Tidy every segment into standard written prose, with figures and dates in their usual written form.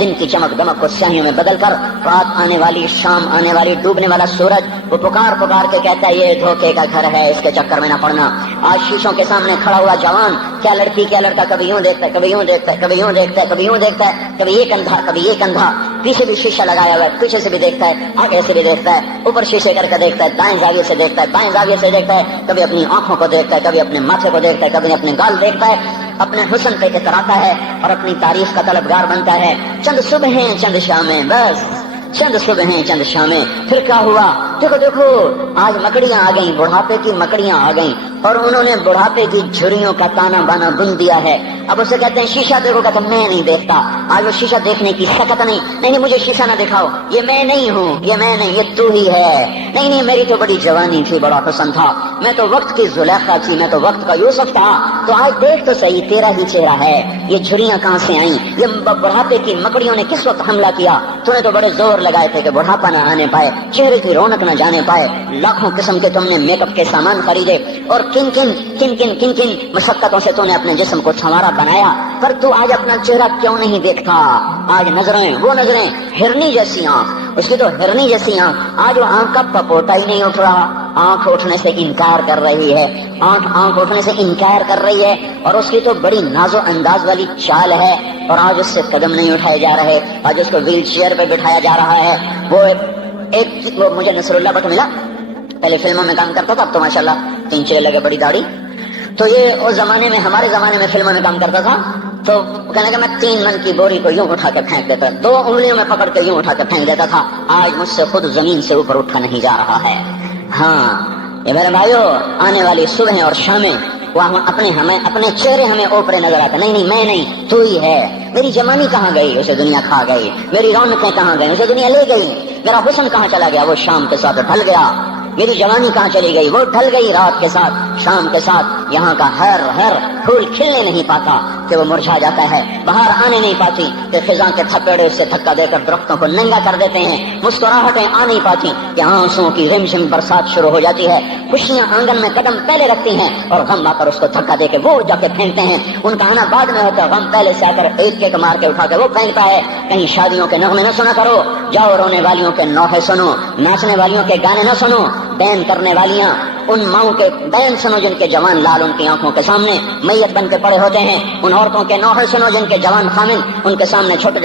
دن کی چمک دمک کو سیاہیوں میں بدل کر رات آنے والی، شام آنے والی، ڈوبنے والا سورج وہ پکار پکار کے کہتا ہے یہ دھوکے کا گھر ہے، اس کے چکر میں نہ پڑنا۔ آج شیشوں کے سامنے کھڑا ہوا جوان کیا لڑکی کیا لڑکا کبھی یوں دیکھتا ہے، کبھی یوں دیکھتا ہے، کبھی یوں دیکھتا ہے، کبھی یوں دیکھتا ہے، کبھی یہ کندھا کبھی یہ کندھا، پیچھے بھی شیشہ لگایا ہوا ہے، پیچھے سے بھی دیکھتا ہے، آگے سے بھی دیکھتا ہے، اوپر شیشے کر کے دیکھتا ہے، دائیں زاویے سے دیکھتا ہے، بائیں زاویے سے دیکھتا ہے، کبھی اپنی آنکھوں کو دیکھتا ہے، کبھی اپنے ماتھے کو دیکھتا ہے، کبھی اپنے گال دیکھتا ہے، اپنے حسن پہ اتراتا ہے اور اپنی تعریف کا طلبگار بنتا ہے۔ چند صبحیں چند شامیں، بس چند صبحیں چند شامیں، پھر کیا ہوا؟ دیکھو دیکھو آج مکڑیاں آ گئیں، بڑھاپے کی مکڑیاں آ گئیں اور انہوں نے بڑھاپے کی جھریوں کا تانا بانا بن دیا ہے۔ اب اسے کہتے ہیں شیشہ دیکھو، کہتا میں نہیں دیکھتا۔ آج وہ شیشہ دیکھنے کی سکت نہیں مجھے شیشہ نہ دکھاؤ، یہ میں نہیں ہوں، یہ میں نہیں، یہ تو ہی ہے۔ نہیں میری تو بڑی جوانی تھی، بڑا حسن تھا، میں تو وقت کی زلیخا تھی، میں تو وقت کا یوسف تھا، تو آج دیکھ تو صحیح تیرا ہی چہرہ ہے۔ یہ جھریاں کہاں سے آئیں؟ یہ بڑھاپے کی مکڑیوں نے کس وقت حملہ کیا؟ تو نے تو بڑے زور لگائے تھے کہ بڑھاپا نہ آنے پائے، چہرے کی رونق نہ جانے پائے، لاکھوں قسم کے تم نے میک اپ کے سامان خریدے اور کن کن مشقتوں سے تو نے اپنے جسم کو سنوارا بنایا، پر تو آج اپنا چہرہ کیوں نہیں دیکھتا؟ آج نظریں وہ نظریں، ہرنی جیسی آنکھ، اس کی تو ہرنی جیسی آنکھ، آج وہ آنکھ کا پپوٹا ہی نہیں اٹھ رہا، آنکھ اٹھنے سے انکار کر رہی ہے، آنکھ اٹھنے سے انکار کر رہی ہے، اور اس کی تو بڑی ناز و انداز والی چال ہے، اور آج اس سے قدم نہیں اٹھائے جا رہے، آج اس کو ویل چیئر پہ بٹھایا جا رہا ہے۔ وہ مجھے نصر اللہ بٹ ملا، پہلے فلموں میں کام کرتا تھا، اب تو ماشاءاللہ 3 لگے بڑی داڑھی، تو یہ اس زمانے میں ہمارے زمانے میں فلموں میں کام کرتا تھا، تو کہنے کہ میں 3 من کی بوری کو یوں اٹھا کے پھینک دیتا، 2 انگلیوں میں پکڑ کے یوں اٹھا کے پھینک دیتا تھا، آج مجھ سے خود زمین سے اوپر اٹھا نہیں جا رہا ہے۔ ہاں یہ میرے بھائیو، آنے والی صبح اور شامیں وہ اپنے چہرے ہمیں اوپرے نظر آتے، نہیں میں نہیں، تو ہی ہے۔ میری جوانی کہاں گئی؟ اسے دنیا کھا گئی۔ میری رونقیں کہاں گئی؟ اسے دنیا لے گئی۔ میرا حسن کہاں چلا گیا؟ وہ شام کے ساتھ ڈھل گیا۔ میری جوانی کہاں چلی گئی؟ وہ ڈھل گئی رات کے ساتھ، شام کے ساتھ۔ یہاں کا ہر پھول کھلنے نہیں پاتا کہ وہ مرجھا جاتا ہے، باہر آنے نہیں پاتی کہ خزاں کے تھپیڑے سے دھکا دے کر درختوں کو ننگا کر دیتے ہیں، مسکراہٹیں آ نہیں پاتی کہ آنسوں کی رمجم برسات شروع ہو جاتی ہے، خوشیاں آنگن میں قدم پہلے رکھتی ہیں اور غم آ کر اس کو دھکا دے کے وہ جا کے پھینکتے ہیں۔ ان کا آنا بعد میں ہوتا ہے، غم پہلے سے آ کر ایک مار کے اٹھا کے وہ پھینکتا ہے۔ کہیں شادیوں کے نغمے نہ سنا کرو، جاؤ رونے والیوں کے نوحے سنو، ناچنے والیوں کے گانے نہ سنو، بین کرنے والیاں ان ماؤں کے بین سنو جن کے جوان لال ان کی آنکھوں کے سامنے میت بن کے پڑے ہوتے ہیں، ان عورتوں کے نوحے سنو جن کے جوان خامن ان کے سامنے چھوٹے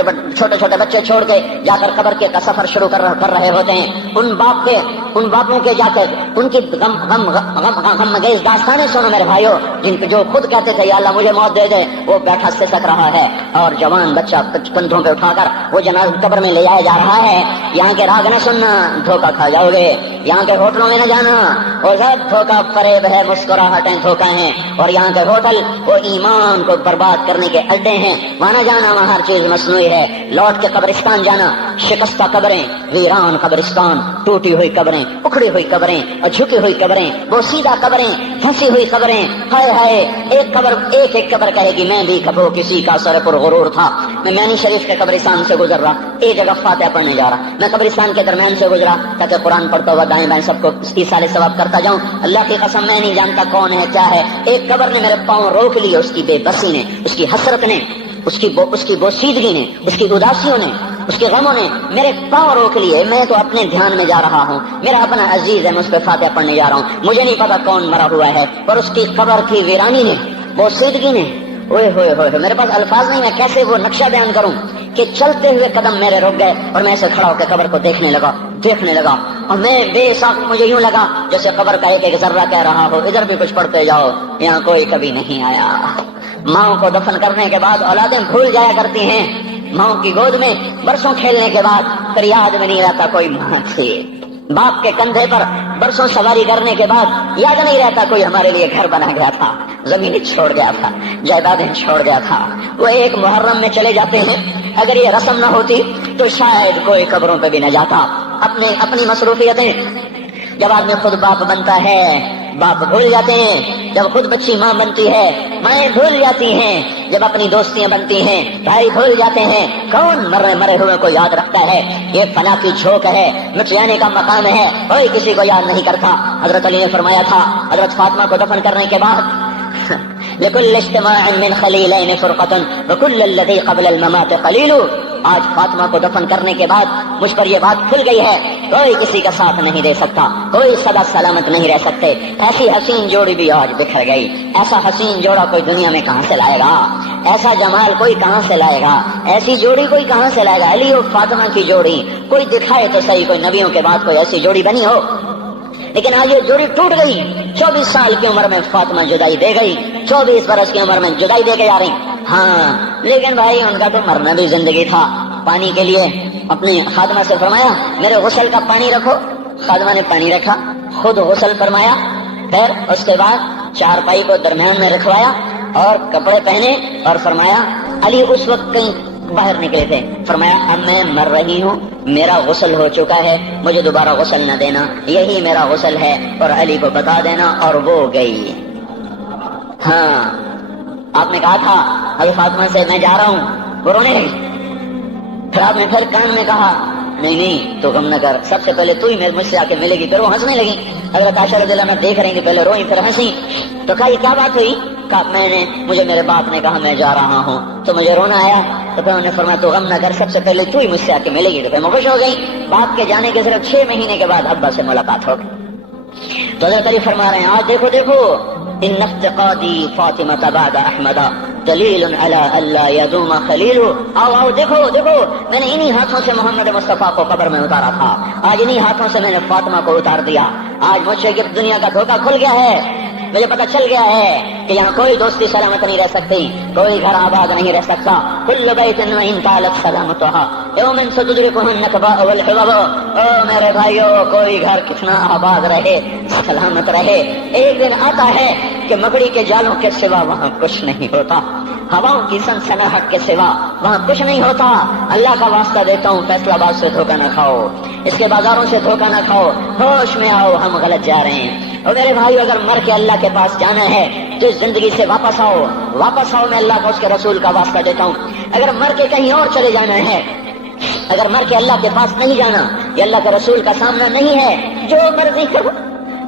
چھوٹے بچے چھوڑ کے جا کر قبر کے سفر شروع کر رہے ہوتے ہیں، ان باپوں کے جا کر ان کی غم گیز داستانیں سنو میرے بھائیو، جن کے جو خود کہتے تھے یا اللہ مجھے موت دے دے، وہ بیٹھا سسک رہا ہے اور جوان بچہ کندھوں پہ اٹھا کر وہ جنازہ قبر میں لے جایا جا رہا ہے۔ یہاں کے راگ نہ سننا، دھوکہ کھا جاؤ گے، یہاں کے ہوٹلوں میں نہ جانا، وہ سب دھوکہ فریب ہے، مسکراہٹیں دھوکہ ہیں، اور یہاں کے ہوٹل وہ ایمان کو برباد کرنے کے اڈے ہیں، وہاں نہ جانا، وہاں ہر چیز مصنوعی ہے۔ لوٹ کے قبرستان جانا، شکستہ قبریں، ویران قبرستان، ٹوٹی ہوئی قبریں، اکھڑی ہوئی قبریں اور جھکی ہوئی قبریں، وہ سیدھا قبریں، پھنسی ہوئی قبریں، ہائے ہائے، ایک قبر کہے گی میں بھی کبھی کسی کا سر پر غرور تھا۔ میں میانی شریف کے قبرستان سے گزر رہا، ایک جگہ فاتحہ پڑھنے جا رہا، میں قبرستان کے درمیان سے گزرا، کہتے قرآن پڑھتا ہوا دائیں بائیں سب کو ایصال ثواب کرتا جاؤں، اللہ کی قسم میں نہیں جانتا کون ہے کیا ہے، ایک قبر نے میرے پاؤں روک لیے، اس کی بے بسی نے، اس کی حسرت نے، اس کی بوسیدگی نے، اس کی اداسیوں نے، اس کے غموں نے میرے پاؤں روک لیے۔ میں تو اپنے دھیان میں جا رہا ہوں، میرا اپنا عزیز ہے، میں اس پہ فاتحہ پڑھنے جا رہا ہوں، مجھے نہیں پتا کون مرا ہوا ہے، پر اس کی قبر کی ویرانی نے، بوسیدگی نے، اوئے ہوئے ہوئے، میرے پاس الفاظ نہیں، میں کیسے وہ نقشہ بیان کروں کہ چلتے ہوئے قدم میرے رک گئے اور میں ایسے کھڑا ہو کے قبر کو دیکھنے لگا اور میں بے ساکھ، مجھے یوں لگا جیسے قبر کا ایک ذرہ کہہ رہا ہو ادھر بھی کچھ پڑھتے جاؤ، یہاں کوئی کبھی نہیں آیا۔ ماؤں کو دفن کرنے کے بعد اولادیں بھول جایا کرتی ہیں، ماؤں کی گود میں برسوں کھیلنے کے بعد پھر یاد میں نہیں رہتا کوئی ماں تھی، باپ کے کندھے پر برسوں سواری کرنے کے بعد یاد نہیں رہتا کوئی ہمارے لیے گھر بنا گیا تھا، زمین چھوڑ گیا تھا، جائیدادیں چھوڑ گیا تھا۔ وہ ایک محرم میں چلے جاتے ہیں، اگر یہ رسم نہ ہوتی تو شاید کوئی قبروں پہ بھی نہ جاتا۔ اپنی مصروفیتیں، جب آدمی خود باپ بنتا ہے باپ بھول جاتے ہیں، جب خود بچی ماں بنتی ہے مائیں بھول جاتی ہیں، جب اپنی دوستیاں بنتی ہیں بھائی بھول جاتے ہیں، کون مرے ہوئے کو یاد رکھتا ہے؟ یہ فنا کی جھوک ہے، مٹ جانے کا مقام ہے، کوئی کسی کو یاد نہیں کرتا۔ حضرت علی نے فرمایا تھا حضرت فاطمہ کو دفن کرنے کے بعد لكل اجتماع من خليلين فرقة وكل الذي قبل الممات قليل، آج فاطمہ کو دفن کرنے کے بعد مجھ پر یہ بات کھل گئی ہے، کوئی کسی کا ساتھ نہیں دے سکتا، کوئی سدا سلامت نہیں رہ سکتے۔ ایسی حسین جوڑی بھی آج بکھر گئی، ایسا حسین جوڑا کوئی دنیا میں کہاں سے لائے گا، ایسا جمال کوئی کہاں سے لائے گا، ایسی جوڑی کوئی کہاں سے لائے گا۔ علی اور فاطمہ کی جوڑی کوئی دکھائے تو صحیح، کوئی نبیوں کے بعد کوئی ایسی جوڑی بنی ہو، لیکن آج یہ جوڑی ٹوٹ گئی۔ 24 سال کی عمر میں فاطمہ جدائی دے گئی، 24 برس کی عمر میں جدائی دے کے جا رہی۔ ہاں لیکن بھائی ان کا تو مرنا بھی زندگی تھا۔ پانی کے لیے اپنی خادمہ سے فرمایا میرے غسل کا پانی رکھو، خادمہ نے پانی رکھا، خود غسل فرمایا، پھر اس کے بعد چارپائی کو درمیان میں رکھوایا اور کپڑے پہنے اور فرمایا علی اس وقت کہیں باہر نکلے تھے، فرمایا اب میں مر رہی ہوں، میرا غسل ہو چکا ہے، مجھے دوبارہ غسل نہ دینا، یہی میرا غسل ہے اور علی کو بتا دینا، اور وہ گئی۔ ہاں آپ نے کہا تھا حضرت فاطمہ سے میں جا رہا ہوں، وہ رونے لگی، پھر آپ نے پھر کان میں کہا نہیں تو غم نہ کر، سب سے پہلے تو ہی مجھ سے آ کے ملے گی، پھر وہ ہنسنے لگی۔ حضرت عائشہ رضی اللہ عنہا دیکھ رہی کہ پہلے روئی پھر ہنسی، تو کہا یہ کیا بات ہوئی؟ کہا مجھے میرے باپ نے کہا میں جا رہا ہوں تو مجھے رونا آیا، تو پھر انہوں نے فرمایا تو غم نہ کر، سب سے پہلے تو ہی مجھ سے آ کے ملے گی، تو پھر میں خوش ہو گئی۔ باپ کے جانے کے صرف 6 مہینے کے بعد ابا سے ملاقات ہو گئی۔ تو حضرت علی فرما رہے ہیں آج دیکھو دیکھو ان افتقادی فاطمہ بعد احمد دلیل علی اللہ یدوم خلیل، آؤ آؤ دیکھو دیکھو میں نے انہی ہاتھوں سے محمد مصطفیٰ کو قبر میں اتارا تھا، آج انہی ہاتھوں سے میں نے فاطمہ کو اتار دیا، آج مجھ سے دنیا کا دھوکہ کھل گیا ہے، مجھے پتہ چل گیا ہے کہ یہاں کوئی دوستی سلامت نہیں رہ سکتی، کوئی گھر آباد نہیں رہ سکتا، کل بیت وان طالت سلامتها یوم ستدرکہ النکباء والحباب۔ او میرے بھائیو کوئی گھر کتنا آباد رہے سلامت رہے، ایک دن آتا ہے کہ مکڑی کے جالوں کے سوا وہاں کچھ نہیں ہوتا، ہواؤں کی سنسناہٹ کے سوا وہاں کچھ نہیں ہوتا۔ اللہ کا واسطہ دیتا ہوں فیصلہ آباد سے دھوکہ نہ کھاؤ، اس کے بازاروں سے دھوکہ نہ کھاؤ، ہوش میں آؤ ہم غلط جا رہے ہیں۔ اور میرے بھائی اگر مر کے اللہ کے پاس جانا ہے تو اس زندگی سے واپس آؤ، واپس آؤ، میں اللہ کو اس کے رسول کا واسطہ دیتا ہوں۔ اگر مر کے کہیں اور چلے جانا ہے، اگر مر کے اللہ کے پاس نہیں جانا یا اللہ کے رسول کا سامنا نہیں ہے، جو مرضی کرو،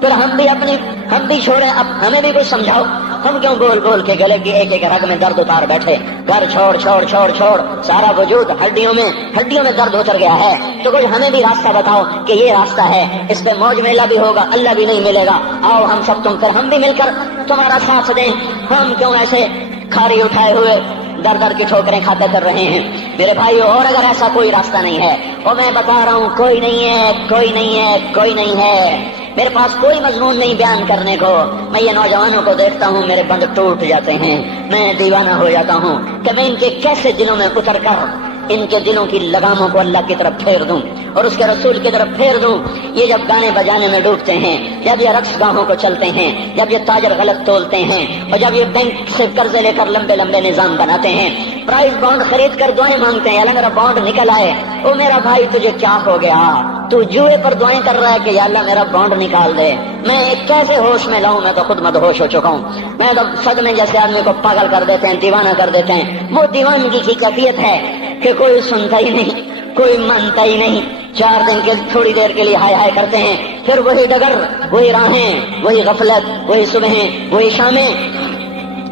پھر ہم بھی چھوڑیں، اب ہمیں بھی کچھ سمجھاؤ، ہم کیوں گول گول کے گلے کی ایک ایک رگ میں درد اتار بیٹھے، گھر چھوڑ چھوڑ چھوڑ چھوڑ، سارا وجود ہڈیوں میں درد اتر گیا ہے، تو کچھ ہمیں بھی راستہ بتاؤ کہ یہ راستہ ہے، اس پہ موج میلہ بھی ہوگا، اللہ بھی نہیں ملے گا، آؤ ہم سب تم کر ہم بھی مل کر تمہارا ساتھ دیں، ہم کیوں ایسے کھاری اٹھائے ہوئے در در کی ٹھوکریں کھاتے کر رہے ہیں میرے بھائیو۔ اور اگر ایسا کوئی راستہ نہیں ہے، اور میں بتا رہا ہوں کوئی نہیں ہے، کوئی نہیں ہے، کوئی نہیں ہے، میرے پاس کوئی مضمون نہیں بیان کرنے کو، میں یہ نوجوانوں کو دیکھتا ہوں میرے بند ٹوٹ جاتے ہیں، میں دیوانہ ہو جاتا ہوں کہ میں ان کے کیسے دلوں میں اتر کر ان کے دلوں کی لگاموں کو اللہ کی طرف پھیر دوں اور اس کے رسول کی طرف پھیر دوں۔ یہ جب گانے بجانے میں ڈوبتے ہیں، جب یہ رقص گاہوں کو چلتے ہیں، جب یہ تاجر غلط تولتے ہیں، اور جب یہ بینک سے قرضے لے کر لمبے لمبے نظام بناتے ہیں، پرائز بانڈ خرید کر دعائیں مانگتے ہیں اللہ میرا بانڈ نکل آئے، او میرا بھائی تجھے کیا ہو گیا، تو جوئے پر دعائیں کر رہا ہے کہ یا اللہ میرا بانڈ نکال دے، میں کیسے ہوش میں لاؤں، میں تو خود مدہوش ہو چکا ہوں، میں تو صدمے جیسے آدمی کو پاگل کر دیتے ہیں، دیوانہ کر دیتے ہیں۔ وہ دیوانگی کی کیفیت ہے کہ کوئی سنتا ہی نہیں، کوئی مانتا ہی نہیں، 4 دن کے تھوڑی دیر کے لیے ہائے ہائے کرتے ہیں، پھر وہی ڈگر، وہی راہیں، وہی غفلت، وہی صبحیں، وہی شامیں،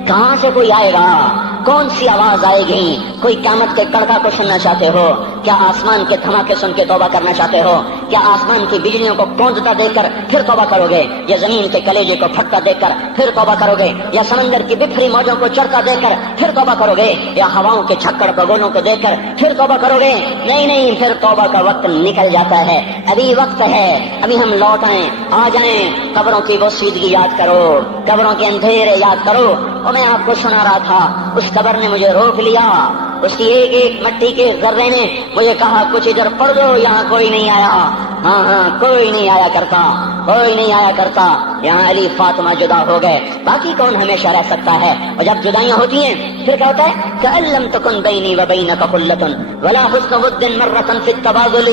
کہاں سے کوئی آئے گا، کون سی آواز آئے گی؟ کوئی قیامت کے کڑکا کو سننا چاہتے ہو؟ کیا آسمان کے دھماکے سن کے توبہ کرنا چاہتے ہو؟ کیا آسمان کی بجلیوں کو گونجتا دیکھ کر پھر توبہ کرو گے، یا زمین کے کلیجے کو پھٹتا دیکھ کر پھر توبہ کرو گے، یا سمندر کی بکھری موجوں کو چڑھتا دیکھ کر پھر توبہ کرو گے، یا ہواؤں کے چھکڑ بگولوں کو دیکھ کر پھر توبہ کرو گے؟ نہیں نہیں، پھر توبہ کا وقت نکل جاتا ہے، ابھی وقت ہے، ابھی ہم لوٹ آئیں، آ جائیں، قبروں کی وہ سیدگی یاد کرو، قبروں کے اندھیرے یاد کرو۔ اور میں آپ کو سنا رہا تھا، اس قبر نے مجھے روک لیا، اس کی ایک ایک مٹی کے ذرے نے مجھے کہا کچھ ادھر پڑھ دو، یہاں کوئی نہیں آیا، ہاں کوئی نہیں آیا کرتا، کوئی نہیں آیا کرتا، یہاں علی فاطمہ جدا ہو گئے، باقی کون ہمیشہ رہ سکتا ہے؟ اور جب جدائیاں ہوتی ہیں پھر کیا ہوتا ہے؟ کأن لم تکن بینی وبینک خلۃ ولا حسن ود مرۃ فی التبادل،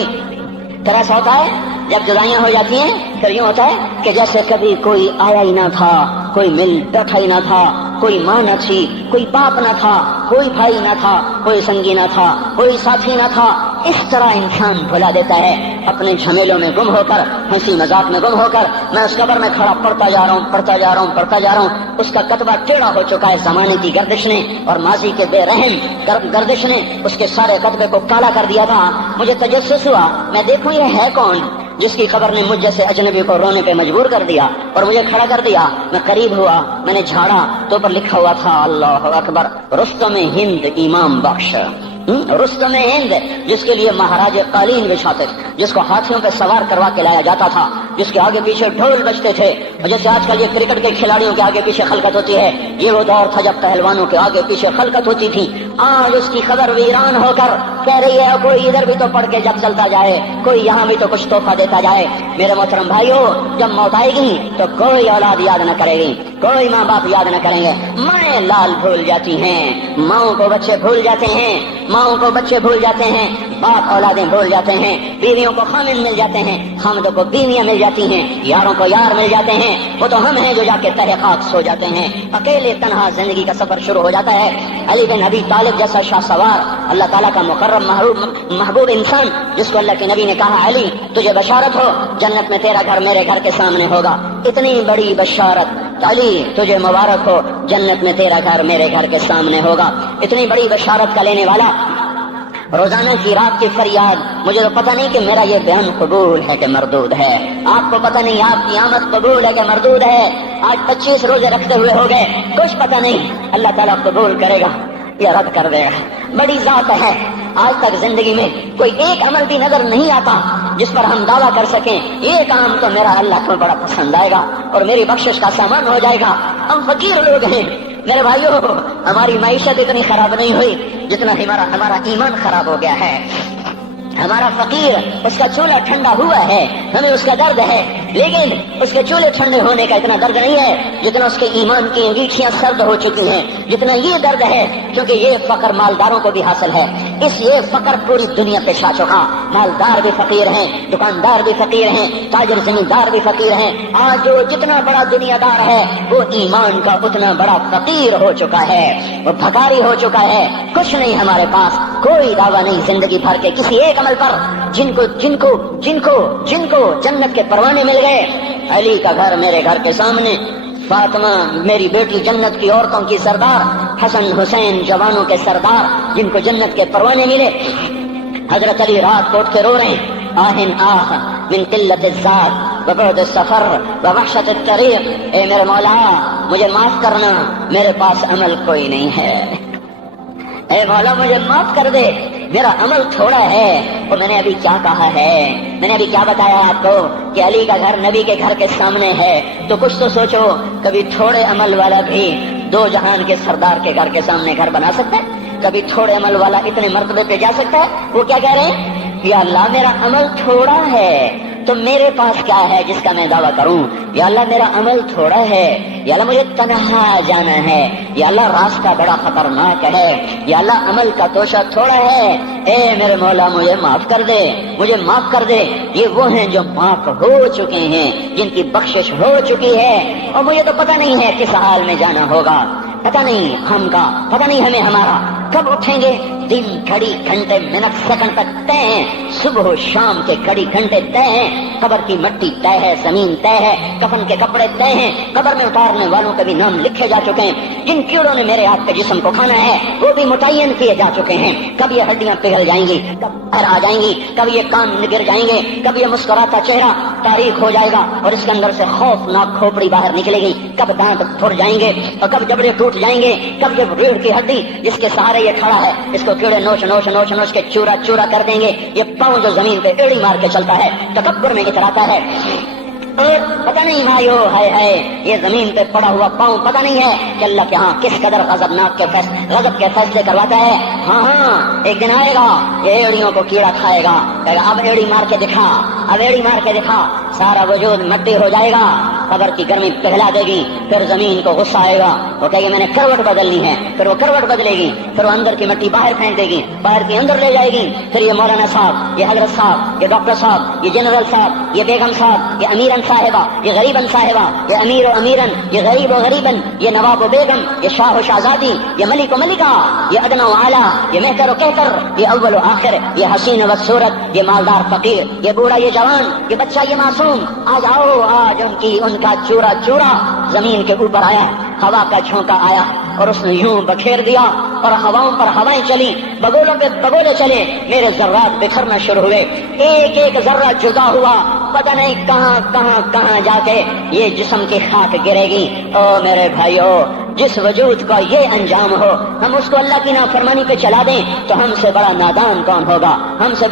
پھر ایسا ہوتا ہے جب جدائیاں ہو جاتی ہیں پھر یوں ہوتا ہے کہ جیسے کبھی کوئی آیا ہی نہ تھا، کوئی مل بیٹھا ہی نہ تھا، کوئی ماں نہ تھی، کوئی باپ نہ تھا، کوئی بھائی نہ تھا، کوئی سنگی نہ تھا، کوئی ساتھی نہ تھا. اس طرح انسان بھلا دیتا ہے اپنے جھمیلوں میں گم ہو کر، ہنسی مذاق میں گم ہو کر. میں اس قبر میں کھڑا پڑھتا جا رہا ہوں، پڑھتا جا رہا ہوں، پڑھتا جا رہا ہوں. اس کا کتبہ ٹیڑھا ہو چکا ہے زمانے کی گردش نے اور ماضی کے بے رحم گردش نے اس کے سارے کتبے کو کالا کر دیا تھا. مجھے تجسس ہوا، میں دیکھوں یہ ہے کون جس کی خبر نے مجھ جیسے اجنبی کو رونے پہ مجبور کر دیا اور مجھے کھڑا کر دیا. میں قریب ہوا، میں نے جھاڑا تو اوپر لکھا ہوا تھا اللہ اکبر، رستم ہند امام بخش. رستم ہند، جس کے لیے مہاراج قالین بچھاتے، جس کو ہاتھیوں پہ سوار کروا کے لایا جاتا تھا، جس کے آگے پیچھے ڈھول بجتے تھے. اور جیسے آج کل یہ کرکٹ کے کھلاڑیوں کے آگے پیچھے خلقت ہوتی ہے، یہ وہ دور تھا جب پہلوانوں کے آگے پیچھے خلقت ہوتی تھی. آج اس کی خبر ویران ہو کر کہہ رہی ہے کوئی ادھر بھی تو پڑھ کے جب چلتا جائے، کوئی یہاں بھی تو کچھ تحفہ دیتا جائے. میرے محترم بھائیوں، جب موت آئے گی تو کوئی اولاد یاد نہ کرے گی، کوئی ماں باپ یاد نہ کریں گے. مائیں لال بھول جاتی ہیں، ماؤں کو بچے بھول جاتے ہیں، ماؤں کو بچے بھول جاتے ہیں، باپ اولادیں بھول جاتے ہیں، بیویوں کو خامن مل جاتے ہیں، خامدوں کو بیویاں مل جاتی ہیں، یاروں کو یار مل جاتے ہیں. وہ تو ہم ہیں جو جا کے تہہ خاک سو جاتے ہیں. اکیلے تنہا زندگی کا سفر شروع ہو جاتا ہے. علی بن ابی طالب جیسا شاہ سوار، اللہ تعالیٰ کا مقرب محبوب انسان، جس کو اللہ کے نبی نے کہا علی تجھے بشارت ہو، جنت میں تیرا گھر میرے گھر کے سامنے ہوگا. اتنی بڑی بشارت، علی تجھے مبارک ہو، جنت میں تیرا گھر میرے گھر کے سامنے ہوگا. اتنی بڑی بشارت کا لینے والا، روزانہ کی رات کی فریاد. مجھے تو پتہ نہیں کہ میرا یہ بیان قبول ہے کہ مردود ہے. آپ کو پتہ نہیں آپ کی آمد قبول ہے کہ مردود ہے. آج 25 روزے رکھتے ہوئے ہو گئے، کچھ پتہ نہیں اللہ تعالیٰ قبول کرے گا یا رد کر دے گا. بڑی ذات ہے. آج تک زندگی میں کوئی ایک عمل بھی نظر نہیں آتا جس پر ہم دعویٰ کر سکیں یہ کام تو میرا اللہ کو بڑا پسند آئے گا اور میری بخشش کا سامان ہو جائے گا. ہم فقیر لوگ ہیں میرے بھائیوں، ہماری معیشت اتنی خراب نہیں ہوئی جتنا ہمارا ایمان خراب ہو گیا ہے. ہمارا فقیر، اس کا چولہا ٹھنڈا ہوا ہے، ہمیں اس کا درد ہے، لیکن اس کے چولہے ٹھنڈے ہونے کا اتنا درد نہیں ہے جتنا اس کے ایمان کی انگیٹھیاں سرد ہو چکی ہیں، جتنا یہ درد ہے. کیونکہ یہ فقر مالداروں کو بھی حاصل ہے، اس یہ فقر پوری دنیا پہ چھا چکا. مالدار بھی فقیر ہیں، دکاندار بھی فقیر ہیں، تاجر زمیندار بھی فقیر ہیں. آج جو جتنا بڑا دنیا دار ہے وہ ایمان کا اتنا بڑا فقیر ہو چکا ہے، وہ بھکاری ہو چکا ہے. کچھ نہیں ہمارے پاس، کوئی دعویٰ نہیں زندگی بھر کے کسی ایک عمل پر. جن کو جنت کے پروانے مل گئے. علی کا گھر میرے گھر کے سامنے، فاطمہ میری بیٹی جنت کی عورتوں کی سردار، حسن حسین جوانوں کے سردار جن کو جنت کے پروانے ملے. حضرت علی رات کو اٹھ کے رو رہے ہیں، آہن آہ من قلت الذات وبعد السفر ووحشت الطریق. اے میرے مولا مجھے معاف کرنا، میرے پاس عمل کوئی نہیں ہے. اے مولا مجھے معاف کر دے، میرا عمل تھوڑا ہے. اور میں نے ابھی کیا کہا ہے، میں نے ابھی کیا بتایا آپ کو کہ علی کا گھر نبی کے گھر کے سامنے ہے. تو کچھ تو سوچو، کبھی تھوڑے عمل والا بھی دو جہان کے سردار کے گھر کے سامنے گھر بنا سکتا ہے؟ کبھی تھوڑے عمل والا اتنے مرتبے پہ جا سکتا ہے؟ وہ کیا کہہ رہے ہیں، یا اللہ میرا عمل تھوڑا ہے تو میرے پاس کیا ہے جس کا میں دعویٰ کروں. یا اللہ میرا عمل تھوڑا ہے، یا اللہ مجھے تنہا جانا ہے، یا اللہ راستہ بڑا خطرناک ہے، یا اللہ عمل کا توشہ تھوڑا ہے. اے میرے مولا مجھے معاف کر دے، مجھے معاف کر دے. یہ وہ ہیں جو معاف ہو چکے ہیں، جن کی بخشش ہو چکی ہے. اور مجھے تو پتہ نہیں ہے کس حال میں جانا ہوگا، پتہ نہیں ہم کا، پتہ نہیں ہمیں ہمارا کب اٹھیں گے. دن گھڑی گھنٹے منٹ سیکنڈ تک طے ہیں، صبح و شام کے گھڑی گھنٹے طے ہیں. قبر کی مٹی طے ہے، زمین طے ہے، کفن کے کپڑے طے ہیں، قبر میں اتارنے والوں کے بھی نام لکھے جا چکے ہیں. جن کیڑوں نے میرے آپ کے جسم کو کھانا ہے وہ بھی متعین کیے جا چکے ہیں. کب یہ ہڈیاں پگھل جائیں گی، کب پیر آ جائیں گی، کب یہ کان گر جائیں گے، کب یہ مسکراتا چہرہ تاریخ ہو جائے گا اور اس کے اندر سے خوفناک کھوپڑی باہر نکلے گی، کب دانت پھٹ جائیں گے اور کب جبڑے ٹوٹ جائیں گے، کب یہ ریڑھ کی ہڈی جس کے سہارے یہ کھڑا ہے اس کو کیڑے نوچ نوچ نوچ نوچ کے چورا چورا کر دیں گے. یہ پاؤں جو زمین پہ ایڑی مار کے چلتا ہے تکبر میں اتراتا ہے. پتہ نہیں بھائیو، ہے یہ زمین پہ پڑا ہوا پاؤں پتہ نہیں ہے کہ اللہ کے ہاں کس قدر غضب کے فیصلے کرواتا ہے. ہاں ایک دن آئے گا یہ ایڑیوں کو کیڑا کھائے گا، کہے گا اب ایڑی مار کے دکھا، اب ایڑی مار کے دکھا. سارا وجود مٹی ہو جائے گا، قبر کی گرمی پگھلا دے گی، پھر زمین کو غصہ آئے گا، وہ کہے گی میں نے کروٹ بدلنی ہے، پھر وہ کروٹ بدلے گی، پھر وہ اندر کی مٹی باہر پھینک دے گی، باہر کی اندر لے جائے گی، پھر یہ مولانا صاحب، یہ حضرت صاحب، یہ ڈاکٹر صاحب، یہ جنرل صاحب، یہ بیگم صاحب، یہ امیرن صاحبہ، یہ غریبن صاحبہ، یہ امیر و امیرن، یہ غریب و غریبن، یہ نواب و بیگم، یہ شاہ و شہزادی، یہ ملک و ملکہ، یہ ادنا و اعلیٰ، یہ مہتر و کہتر، یہ اول و آخر، یہ حسین و صورت، یہ مالدار فقیر، یہ بوڑھا یہ جوان، یہ بچہ یہ معصوم، آج آؤ، آج ان کا چورا چورا زمین کے اوپر آیا، ہوا کا جھونکا آیا اور اس نے یوں بکھیر دیا اور ہواؤں پر ہوائیں چلی، بگولوں پہ بگولے چلے، میرے ذرات بکھرنا شروع ہوئے، ایک ایک ذرہ جدا ہوا، پتہ نہیں کہاں کہاں کہاں جا کے یہ جسم کی خاک گرے گی۔ او میرے بھائیو، جس وجود کا یہ انجام ہو، ہم اس کو اللہ کی نافرمانی پہ چلا دیں تو ہم سے بڑا نادان کون ہوگا، ہم سے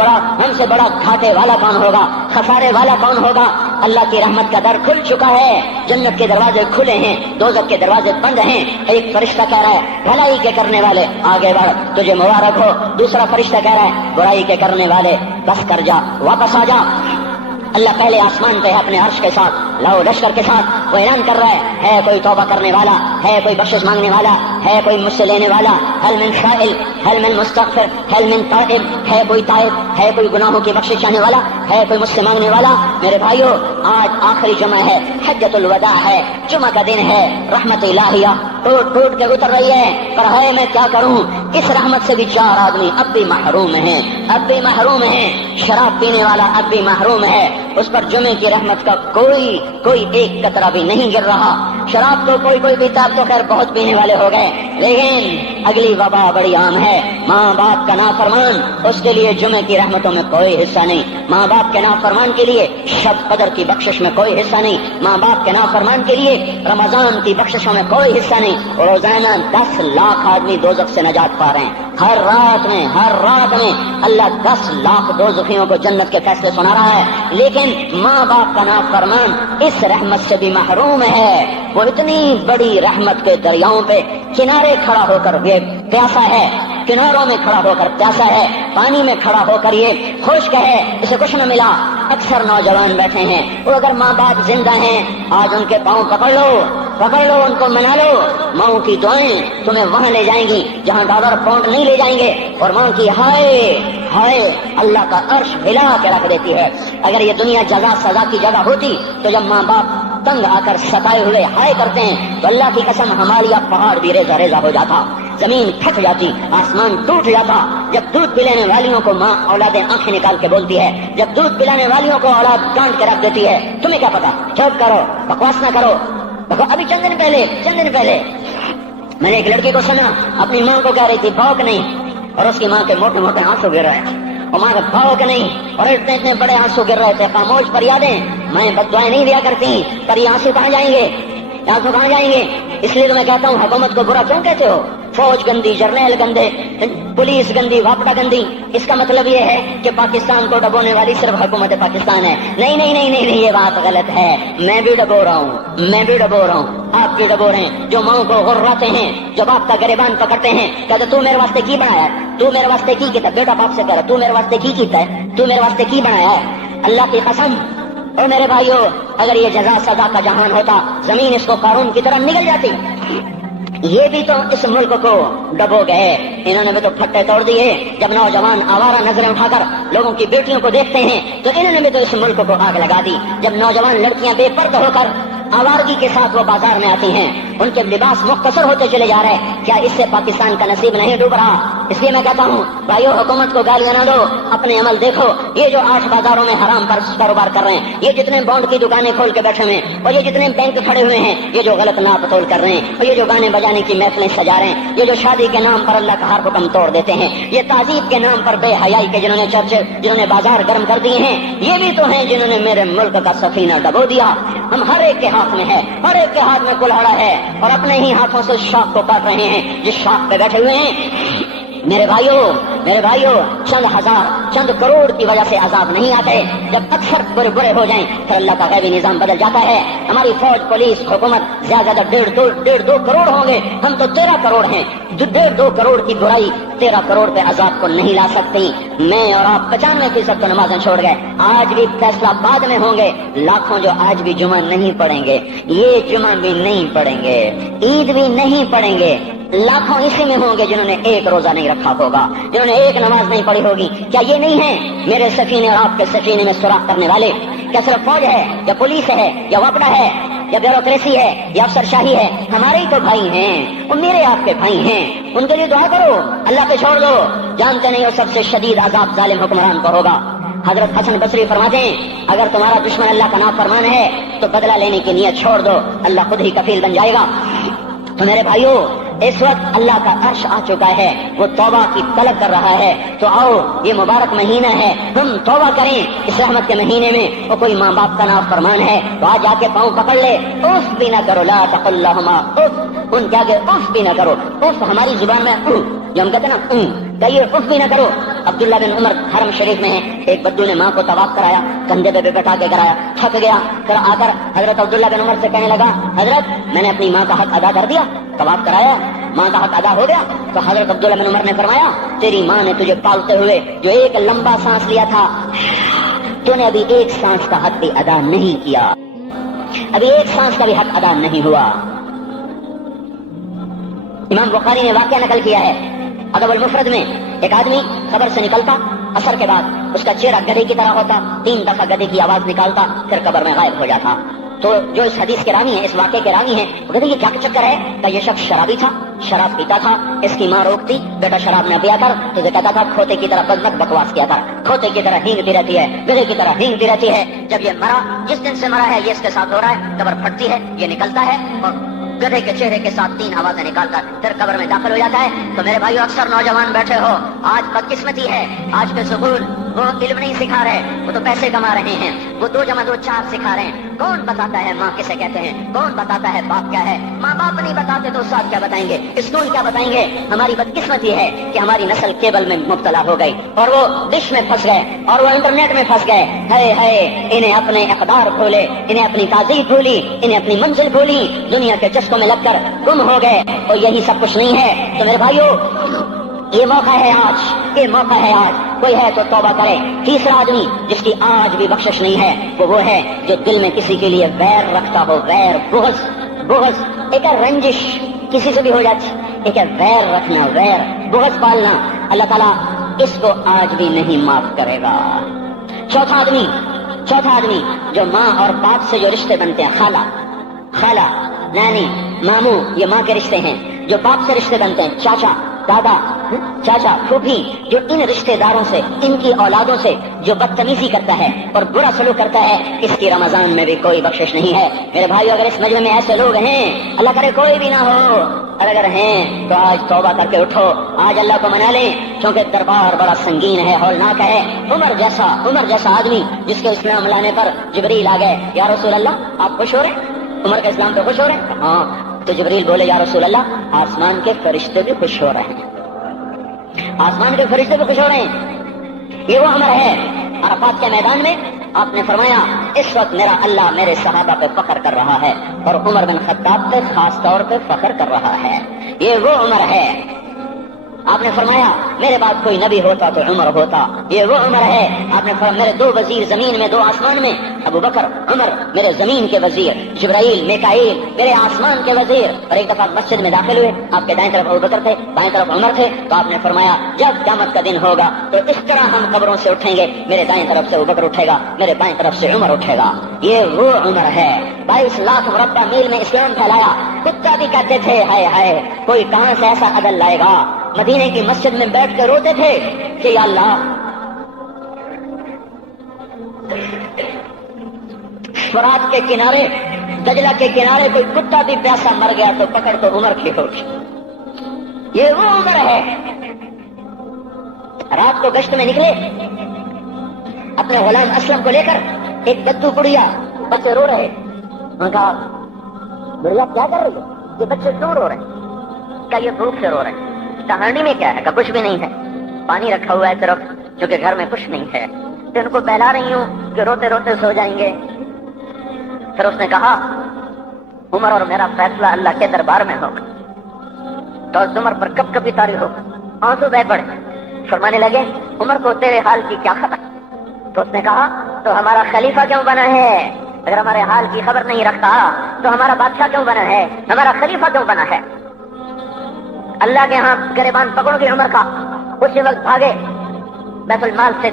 بڑا گھاٹے والا کون ہوگا، خسارے والا کون ہوگا۔ اللہ کی رحمت کا در کھل چکا ہے، جنت کے دروازے کھلے ہیں، دوزخ کے دروازے بند ہیں۔ ایک فرشتہ کہہ رہا ہے بھلائی کے کرنے والے آگے بڑھ، تجھے مبارک ہو۔ دوسرا فرشتہ کہہ رہا ہے برائی کے کرنے والے بس کر جا، واپس آ جا۔ اللہ پہلے آسمان پہ اپنے عرش کے ساتھ، لاؤ لشکر کے ساتھ وہ اعلان کر رہا ہے کوئی توبہ کرنے والا، ہے کوئی بخشش مانگنے والا، ہے کوئی مجھ سے لینے والا، هل من سائل، هل من مستغفر، هل من تائب، ہے کوئی تائب، ہے کوئی گناہوں کی بخشش چاہنے والا، ہے کوئی مجھ سے مانگنے والا۔ میرے بھائیو، آج آخری جمعہ ہے، حجۃ الوداع ہے، جمعہ کا دن ہے، رحمت الہیہ ٹوٹ ٹوٹ کے اتر رہی ہے، پر ہے میں کیا کروں، اس رحمت سے بھی 4 آدمی اب بھی محروم ہیں، اب بھی محروم ہیں۔ شراب پینے والا اب بھی محروم ہے، اس پر جمعے کی رحمت کا کوئی ایک قطرہ بھی نہیں گر رہا۔ شراب تو کوئی پیتا، اب تو خیر بہت پینے والے ہو گئے، لیکن اگلی وبا بڑی عام ہے، ماں باپ کا نافرمان، اس کے لیے جمعے کی رحمتوں میں کوئی حصہ نہیں، ماں باپ کے نافرمان کے لیے شب قدر کی بخشش میں کوئی حصہ نہیں، ماں باپ کے نافرمان کے لیے رمضان کی بخششوں میں کوئی حصہ نہیں۔ روزانہ 10 لاکھ آدمی دوزخ سے نجات پا رہے ہیں، ہر رات میں اللہ 10 لاکھ دوزخیوں کو جنت کے فیصلے سنا رہا ہے، لیکن ماں باپ کا نافرمان اس رحمت سے بھی محروم ہے۔ وہ اتنی بڑی رحمت کے دریاؤں پہ کنارے کھڑا ہو کر یہ پیاسا ہے، کناروں میں کھڑا ہو کر پیاسا ہے، پانی میں کھڑا ہو کر یہ خشک ہے، اسے کچھ نہ ملا۔ اکثر نوجوان بیٹھے ہیں، وہ اگر ماں باپ زندہ ہیں آج ان کے پاؤں پکڑ لو، ان کو منا لو، ماؤں کی دعائیں تمہیں وہاں لے جائیں گی جہاں ڈالر پاؤنڈ نہیں لے جائیں گے، اور ماں کی ہائے اللہ کا عرش ہلا کے رکھ دیتی ہے۔ اگر یہ دنیا جزا سزا کی جگہ ہوتی تو جب ماں باپ تنگ آ کر ستائے ہوئے ہائے کرتے ہیں تو اللہ کی قسم ہمارا پہاڑ بھی ریزہ ریزہ ہو جاتا، زمین پھٹ جاتی، آسمان ٹوٹ جاتا۔ جب دودھ پلانے والیوں کو ماں اولادیں آنکھیں نکال کے بولتی ہے، جب دودھ پلانے والیوں کو اولاد ڈانٹ کے رکھ دیتی ہے، تمہیں کیا پتا، چپ کرو، بکواس نہ کرو۔ ابھی چند دن پہلے میں نے ایک لڑکی کو سنا، اپنی ماں کو کہہ رہی تھی بھوک نہیں، اور اس کی ماں کے موٹے موٹے آنسو گر رہے ہیں، اور ماں کا بھوک نہیں، اور اتنے بڑے آنسو گر رہے تھے۔ خاموش فریادیں، میں بد دعائیں نہیں دیا کرتی، پر یہ آنسو کہاں جائیں گے؟ اس لیے تو میں کہتا ہوں حکومت کو برا کیوں کہتے ہو؟ فوج گندی، جرنیل گندے، پولیس گندی، واپڈا گندی، اس کا مطلب یہ ہے کہ پاکستان کو ڈبونے والی صرف حکومت پاکستان ہے۔ نہیں، یہ بات غلط ہے، میں بھی ڈبو رہا ہوں، آپ بھی ڈبو رہے ہیں، جو ماں کو غراتے ہیں، جو باپ کا گریبان پکڑتے ہیں، کہتے تو میرے واسطے کی بنایا ہے، تو میرے واسطے کی کیتا ہے، بیٹا باپ سے کہہ رہا تو میرے واسطے کی کیتا ہے، تو میرے واسطے کی بنایا ہے۔ اللہ کی قسم، اور میرے بھائیو، اگر یہ جزا سزا کا جہان ہوتا، زمین اس کو قارون کی طرح نگل جاتی۔ یہ بھی تو اس ملک کو ڈبو گئے، انہوں نے بھی تو پھٹے توڑ دیے۔ جب نوجوان آوارہ نظریں اٹھا کر لوگوں کی بیٹیوں کو دیکھتے ہیں تو انہوں نے بھی تو اس ملک کو آگ لگا دی۔ جب نوجوان لڑکیاں بے پردہ ہو کر آوارگی کے ساتھ وہ بازار میں آتی ہیں، ان کے لباس مختصر ہوتے چلے جا رہے ہیں، کیا اس سے پاکستان کا نصیب نہیں ڈوب رہا؟ اس لیے میں کہتا ہوں بھائیو، حکومت کو گالیاں نہ دو، اپنے عمل دیکھو۔ یہ جو 8 بازاروں میں حرام پر کاروبار کر رہے ہیں، یہ جتنے بانڈ کی دکانیں کھول کے بیٹھے ہوئے ہیں، اور یہ جتنے بینک کھڑے ہوئے ہیں، یہ جو غلط ناپ تول کر رہے ہیں، اور یہ جو گانے بجانے کی محفلیں سجا رہے ہیں، یہ جو شادی کے نام پر اللہ کا ہر حکم توڑ دیتے ہیں، یہ تعذیب کے نام پر بے حیائی کے جنہوں نے چرچے، جنہوں نے بازار گرم کر دیے ہیں، یہ بھی تو ہیں جنہوں نے میرے ملک کا سفینہ ڈبو دیا۔ ہم ہر ایک کے ہاتھ میں ہے، ہر ایک کے ہاتھ میں کلہاڑا ہے، اور اپنے ہی ہاتھوں سے شاخ کو کاٹ رہے ہیں جس شاخ پہ بیٹھے ہوئے ہیں۔ میرے بھائیو، چند ہزار، چند کروڑ کی وجہ سے عذاب نہیں آتے، جب اکثر برے ہو جائیں پھر اللہ کا غیبی نظام بدل جاتا ہے۔ ہماری فوج، پولیس، حکومت زیادہ 1.5 کروڑ ہوں گے، ہم تو 13 کروڑ ہیں۔ 1.5 کروڑ کی برائی 13 کروڑ پہ عذاب کو نہیں لا سکتی۔ میں اور آپ 95% تو نمازیں چھوڑ گئے. آج بھی فیصلہ بعد میں ہوں گے. لاکھوں جو آج بھی جمعہ نہیں پڑھیں گے, یہ جمعہ بھی نہیں پڑھیں گے, عید بھی نہیں پڑھیں گے. لاکھوں اسی میں ہوں گے جنہوں نے ایک روزہ نہیں رکھا ہوگا, جنہوں نے ایک نماز نہیں پڑھی ہوگی. کیا یہ نہیں ہے میرے سفینے اور آپ کے سفینے میں سوراخ کرنے والے؟ کیا صرف فوج ہے یا پولیس ہے یا وپڈا ہے یا بیوروکریسی ہے یا افسر شاہی ہے؟ ہمارے ہی تو بھائی ہیں, وہ میرے آپ کے بھائی ہیں. ان کے لیے دعا کرو, اللہ پہ چھوڑ دو. جانتے نہیں ہو سب سے شدید عذاب ظالم حکمران کو ہوگا. حضرت حسن بصری فرماتے ہیں اگر تمہارا دشمن اللہ کا نافرمان ہے تو بدلہ لینے کی نیت چھوڑ دو, اللہ خود ہی کفیل بن جائے گا. تو میرے بھائیوں, اس وقت اللہ کا عرش آ چکا ہے, وہ توبہ کی طلب کر رہا ہے. تو آؤ, یہ مبارک مہینہ ہے, ہم توبہ کریں. اس رحمت کے مہینے میں وہ کوئی ماں باپ کا نافرمان ہے تو آج آ کے پاؤں پکڑ لے, اف بھی نہ کرو, لا تقل لہما اف, ان کے آگے اف بھی نہ کرو. اف ہماری زبان میں جو ہم کہتے ہیں نا, کہیے اف بھی نہ کرو. عبداللہ بن عمر حرم شریف میں ہے, ایک بدو نے ماں کو طواف کرایا, کندھے پہ بٹھا کے کرایا, تھک گیا. پھر آ کر حضرت عبداللہ بن عمر سے کہنے لگا, حضرت میں نے اپنی ماں کا حق ادا کر دیا, طواف کرایا, ماں کا حق ادا ہو گیا. تو حضرت عبداللہ بن عمر نے فرمایا, تیری ماں نے تجھے پالتے ہوئے جو ایک لمبا سانس لیا تھا, تو نے ابھی ایک سانس کا حق بھی ادا نہیں کیا, ابھی ایک سانس کا بھی حق ادا نہیں ہوا. امام بخاری نے واقعہ نقل کیا ہے ادب المفرد میں, ایک آدمی قبر سے نکلتا, عصر کے بعد اس کا چہرہ گدھے کی طرح ہوتا, 3 دفعہ گدھے کی آواز نکالتا, پھر قبر میں غائب ہو جاتا. تو جو اس حدیث کے راوی ہیں, اس واقعے کے راوی ہیں, وہ کہتے ہیں یہ کیا چکر ہے؟ کہ یہ شخص شرابی تھا, شراب پیتا تھا. اس کی ماں روکتی, بیٹا شراب نہ پیا کر, تو یہ کہتا تھا کھوتے کی طرح بکواس کیا کر, کھوتے کی طرح ہینگتی رہتی ہے, گدھے کی طرح ہینگتی رہتی ہے. جب یہ مرا, جس دن سے مرا ہے یہ اس کے ساتھ ہو رہا ہے, قبر پھٹتی ہے, یہ نکلتا ہے اور گدھے کے چہرے کے ساتھ 3 آوازیں نکال کر پھر قبر میں داخل ہو جاتا ہے. تو میرے بھائیو, اکثر نوجوان بیٹھے ہو, آج بدقسمتی ہے, آج کے سکول وہ علم نہیں سکھا رہے, وہ تو پیسے کما رہے ہیں, وہ 2 × 2 4 سکھا رہے ہیں. کون بتاتا ہے ماں کسے کہتے ہیں, کون بتاتا ہے باپ کیا ہے؟ ماں باپ نہیں بتاتے تو استاد کیا بتائیں گے, اسکول کیا بتائیں گے؟ ہماری بدقسمتی ہے کہ ہماری نسل کیبل میں مبتلا ہو گئی, اور وہ ڈش میں پھنس گئے, اور وہ انٹرنیٹ میں پھنس گئے. ہے انہیں اپنے اقدار بھولے, انہیں اپنی تہذیب بھولی, انہیں اپنی منزل بھولی, دنیا کے چسکوں میں لگ کر گم ہو گئے. اور یہی سب کچھ نہیں ہے. تو میرے بھائیو, یہ موقع ہے آج, یہ موقع ہے آج, کوئی ہے تو توبہ کرے. تیسرا آدمی جس کی آج بھی بخشش نہیں ہے, وہ ہے جو دل میں کسی کے لیے ویر رکھتا ہو, ویر, بغض, ایک ہے رنجش کسی سے بھی ہو جاتی, ایک ہے ویر رکھنا, ویر, بغض پالنا. اللہ تعالیٰ اس کو آج بھی نہیں معاف کرے گا. چوتھا آدمی جو ماں اور باپ سے جو رشتے بنتے ہیں, خالہ, نانی, ماموں, یہ ماں کے رشتے ہیں. جو باپ سے رشتے بنتے ہیں, چاچا, دادا, چاچا, پھوپھی, جو ان رشتہ داروں سے, ان کی اولادوں سے جو بدتمیزی کرتا ہے اور برا سلوک کرتا ہے, اس کی رمضان میں بھی کوئی بخشش نہیں ہے. میرے بھائیو, اگر اس مجمع میں ایسے لوگ ہیں, اللہ کرے کوئی بھی نہ ہو, اور اگر ہیں تو آج توبہ کر کے اٹھو, آج اللہ کو منا لیں, کیونکہ دربار بڑا سنگین ہے, ہولناک ہے. عمر جیسا آدمی جس کے اسلام لانے پر جبریل آ گئے, یا رسول اللہ آپ خوش ہو رہے, عمر کے اسلام پہ خوش ہو رہے ہیں؟ ہاں. تو جبریل بولے, یا رسول اللہ آسمان کے فرشتے بھی خوش ہو رہے ہیں, آسمان کے فرشتے بھی خوش ہو رہے ہیں. یہ وہ عمر ہے. عرفات کے میدان میں آپ نے فرمایا, اس وقت میرا اللہ میرے صحابہ پہ فخر کر رہا ہے, اور عمر بن خطاب پہ خاص طور پہ فخر کر رہا ہے. یہ وہ عمر ہے. آپ نے فرمایا, میرے بعد کوئی نبی ہوتا تو عمر ہوتا. یہ وہ عمر ہے. آپ نے فرمایا, میرے 2 وزیر زمین میں, 2 آسمان میں, ابو بکر, عمر, میرے زمین کے وزیر, جبرائیل, میکائیل, میرے آسمان کے وزیر. اور ایک دفعہ مسجد میں داخل ہوئے, آپ کے دائیں طرف ابو بکر تھے, بائیں طرف عمر تھے. تو آپ نے فرمایا, جب قیامت کا دن ہوگا تو اس طرح ہم قبروں سے اٹھیں گے, میرے دائیں طرف سے ابو بکر اٹھے گا, میرے بائیں طرف سے عمر اٹھے گا. یہ وہ عمر ہے. 22 لاکھ مربع میل میں اسلام پھیلایا. کتا بھی کہتے تھے, ہائے کوئی کہاں سے ایسا عدل لائے گا. مدینے کی مسجد میں بیٹھ کے روتے تھے کہ یا اللہ, فرات کے کنارے, دجلہ کے کنارے کوئی کتا بھی پیاسا مر گیا تو پکڑ تو عمر کی ہوگی. یہ وہ عمر ہے. رات کو گشت میں نکلے اپنے غلام اسلم کو لے کر, ایک بدو بڑھیا, بچے رو رہے. انہوں نے کہا, بڑھیا کیا کر رہی ہے, یہ بچے کیوں رو رہے ہیں؟ کیا یہ بھوک سے رو رہے ہیں؟ کہانی میں کیا ہے؟ کہ کچھ بھی نہیں ہے, پانی رکھا ہوا ہے صرف, کیونکہ گھر میں کچھ نہیں ہے. تو ان کو بہلا رہی ہوں کہ روتے روتے سو جائیں گے. پھر اس نے کہا, عمر اور میرا فیصلہ اللہ کے دربار میں ہوگا, تو عمر پر کب کبھی طاری ہوگا, آنسو بہ پڑے. فرمانے لگے عمر کو تیرے حال کی کیا خبر؟ تو اس نے کہا تو ہمارا خلیفہ کیوں بنا ہے؟ اگر ہمارے حال کی خبر نہیں رکھتا تو ہمارا بادشاہ کیوں بنا ہے؟ ہمارا خلیفہ کیوں بنا ہے؟ اللہ کے ہاں گریبان پکڑو گے عمر کا. اسی وقت بھاگے, بیت المال سے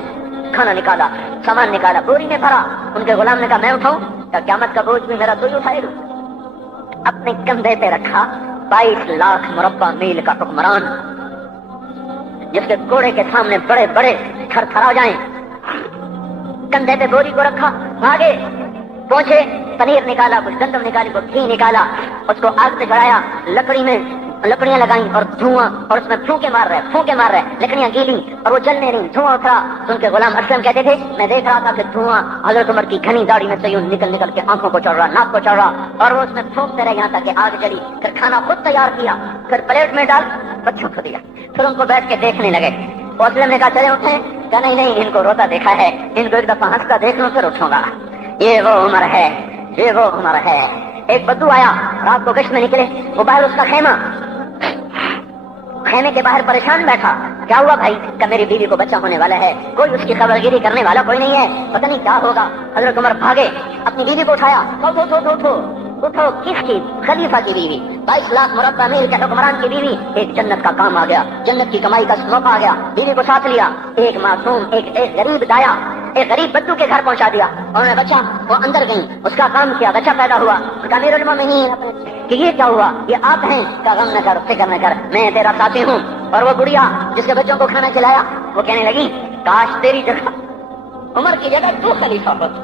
کھانا نکالا, سامان نکالا, بوری میں بھرا. ان کے غلام نے کہا میں اٹھاؤں؟ کہ قیامت کا بوجھ بھی میرا تو ہی اٹھائے گا. اپنے کندھے پہ رکھا 22 لاکھ مربع میل کا حکمران, جس کے گھوڑے کے سامنے بڑے بڑے تھر تھرا جائیں. کندھے پہ بوری کو رکھا, بھاگے, پہنچے, پنیر نکالا, کچھ گندم نکالی, کچھ گھی نکالا, اس کو آگ پہ چڑھایا, لکڑی میں لکڑیاں لگائیں اور دھواں, اور اس میں پھونکے مار رہے, لکڑیاں گیلی اور وہ جلنے رہی, دھواں اترا. تو ان کے غلام اسلم کہتے تھے میں دیکھ رہا تھا کہ دھواں حضرت عمر کی گھنی داڑھی میں سے یوں نکل کے آنکھوں کو چڑھ رہا, ناک کو چڑھ رہا, اور وہ اس میں پھونکتے رہے یہاں تک کہ آگ جلی. پھر کھانا خود تیار کیا, پھر پلیٹ میں ڈال بچوں کو دیا. پھر ان کو بیٹھ کے دیکھنے لگے. اسلم نے کہا چلے اٹھیں؟ کہا نہیں, ان کو روتا دیکھا ہے, ان کو ایک دفعہ ہنستا دیکھ لوں پھر اٹھوں گا. یہ وہ عمر ہے, یہ وہ عمر ہے. ایک بدو آیا, رات کو گشت میں نکلے, وہ باہر اس کا خیمے کے باہر پریشان بیٹھا. کیا ہوا بھائی؟ کہ میری بیوی کو بچہ ہونے والا ہے, کوئی اس کی خبر گیری کرنے والا کوئی نہیں ہے, پتہ نہیں کیا ہوگا. حضرت عمر بھاگے, اپنی بیوی کو اٹھایا, اٹھو. کس کی؟ خلیفہ کی بیوی, 22 لاکھ مربع میل کے حکمران کی بیوی. ایک جنت کا کام آ گیا, جنت کی کمائی کا موقع آ گیا. بیوی کو ساتھ لیا, ایک معصوم, ایک غریب دایا, ایک غریب بدو کے گھر پہنچا دیا. انہوں نے بچہ, وہ اندر گئی, اس کا کام کیا, بچہ پیدا ہوا. ان کا امیر المومنین کہ یہ کیا ہوا؟ یہ آپ ہیں؟ کا غم نہ کر, فکر نہ کر, میں تیرا ساتھی ہوں. اور وہ بڑھیا جس کے بچوں کو کھانا کھلایا, وہ کہنے لگی کاش تیری جگہ عمر کی جگہ تو خلیفہ ہوتا,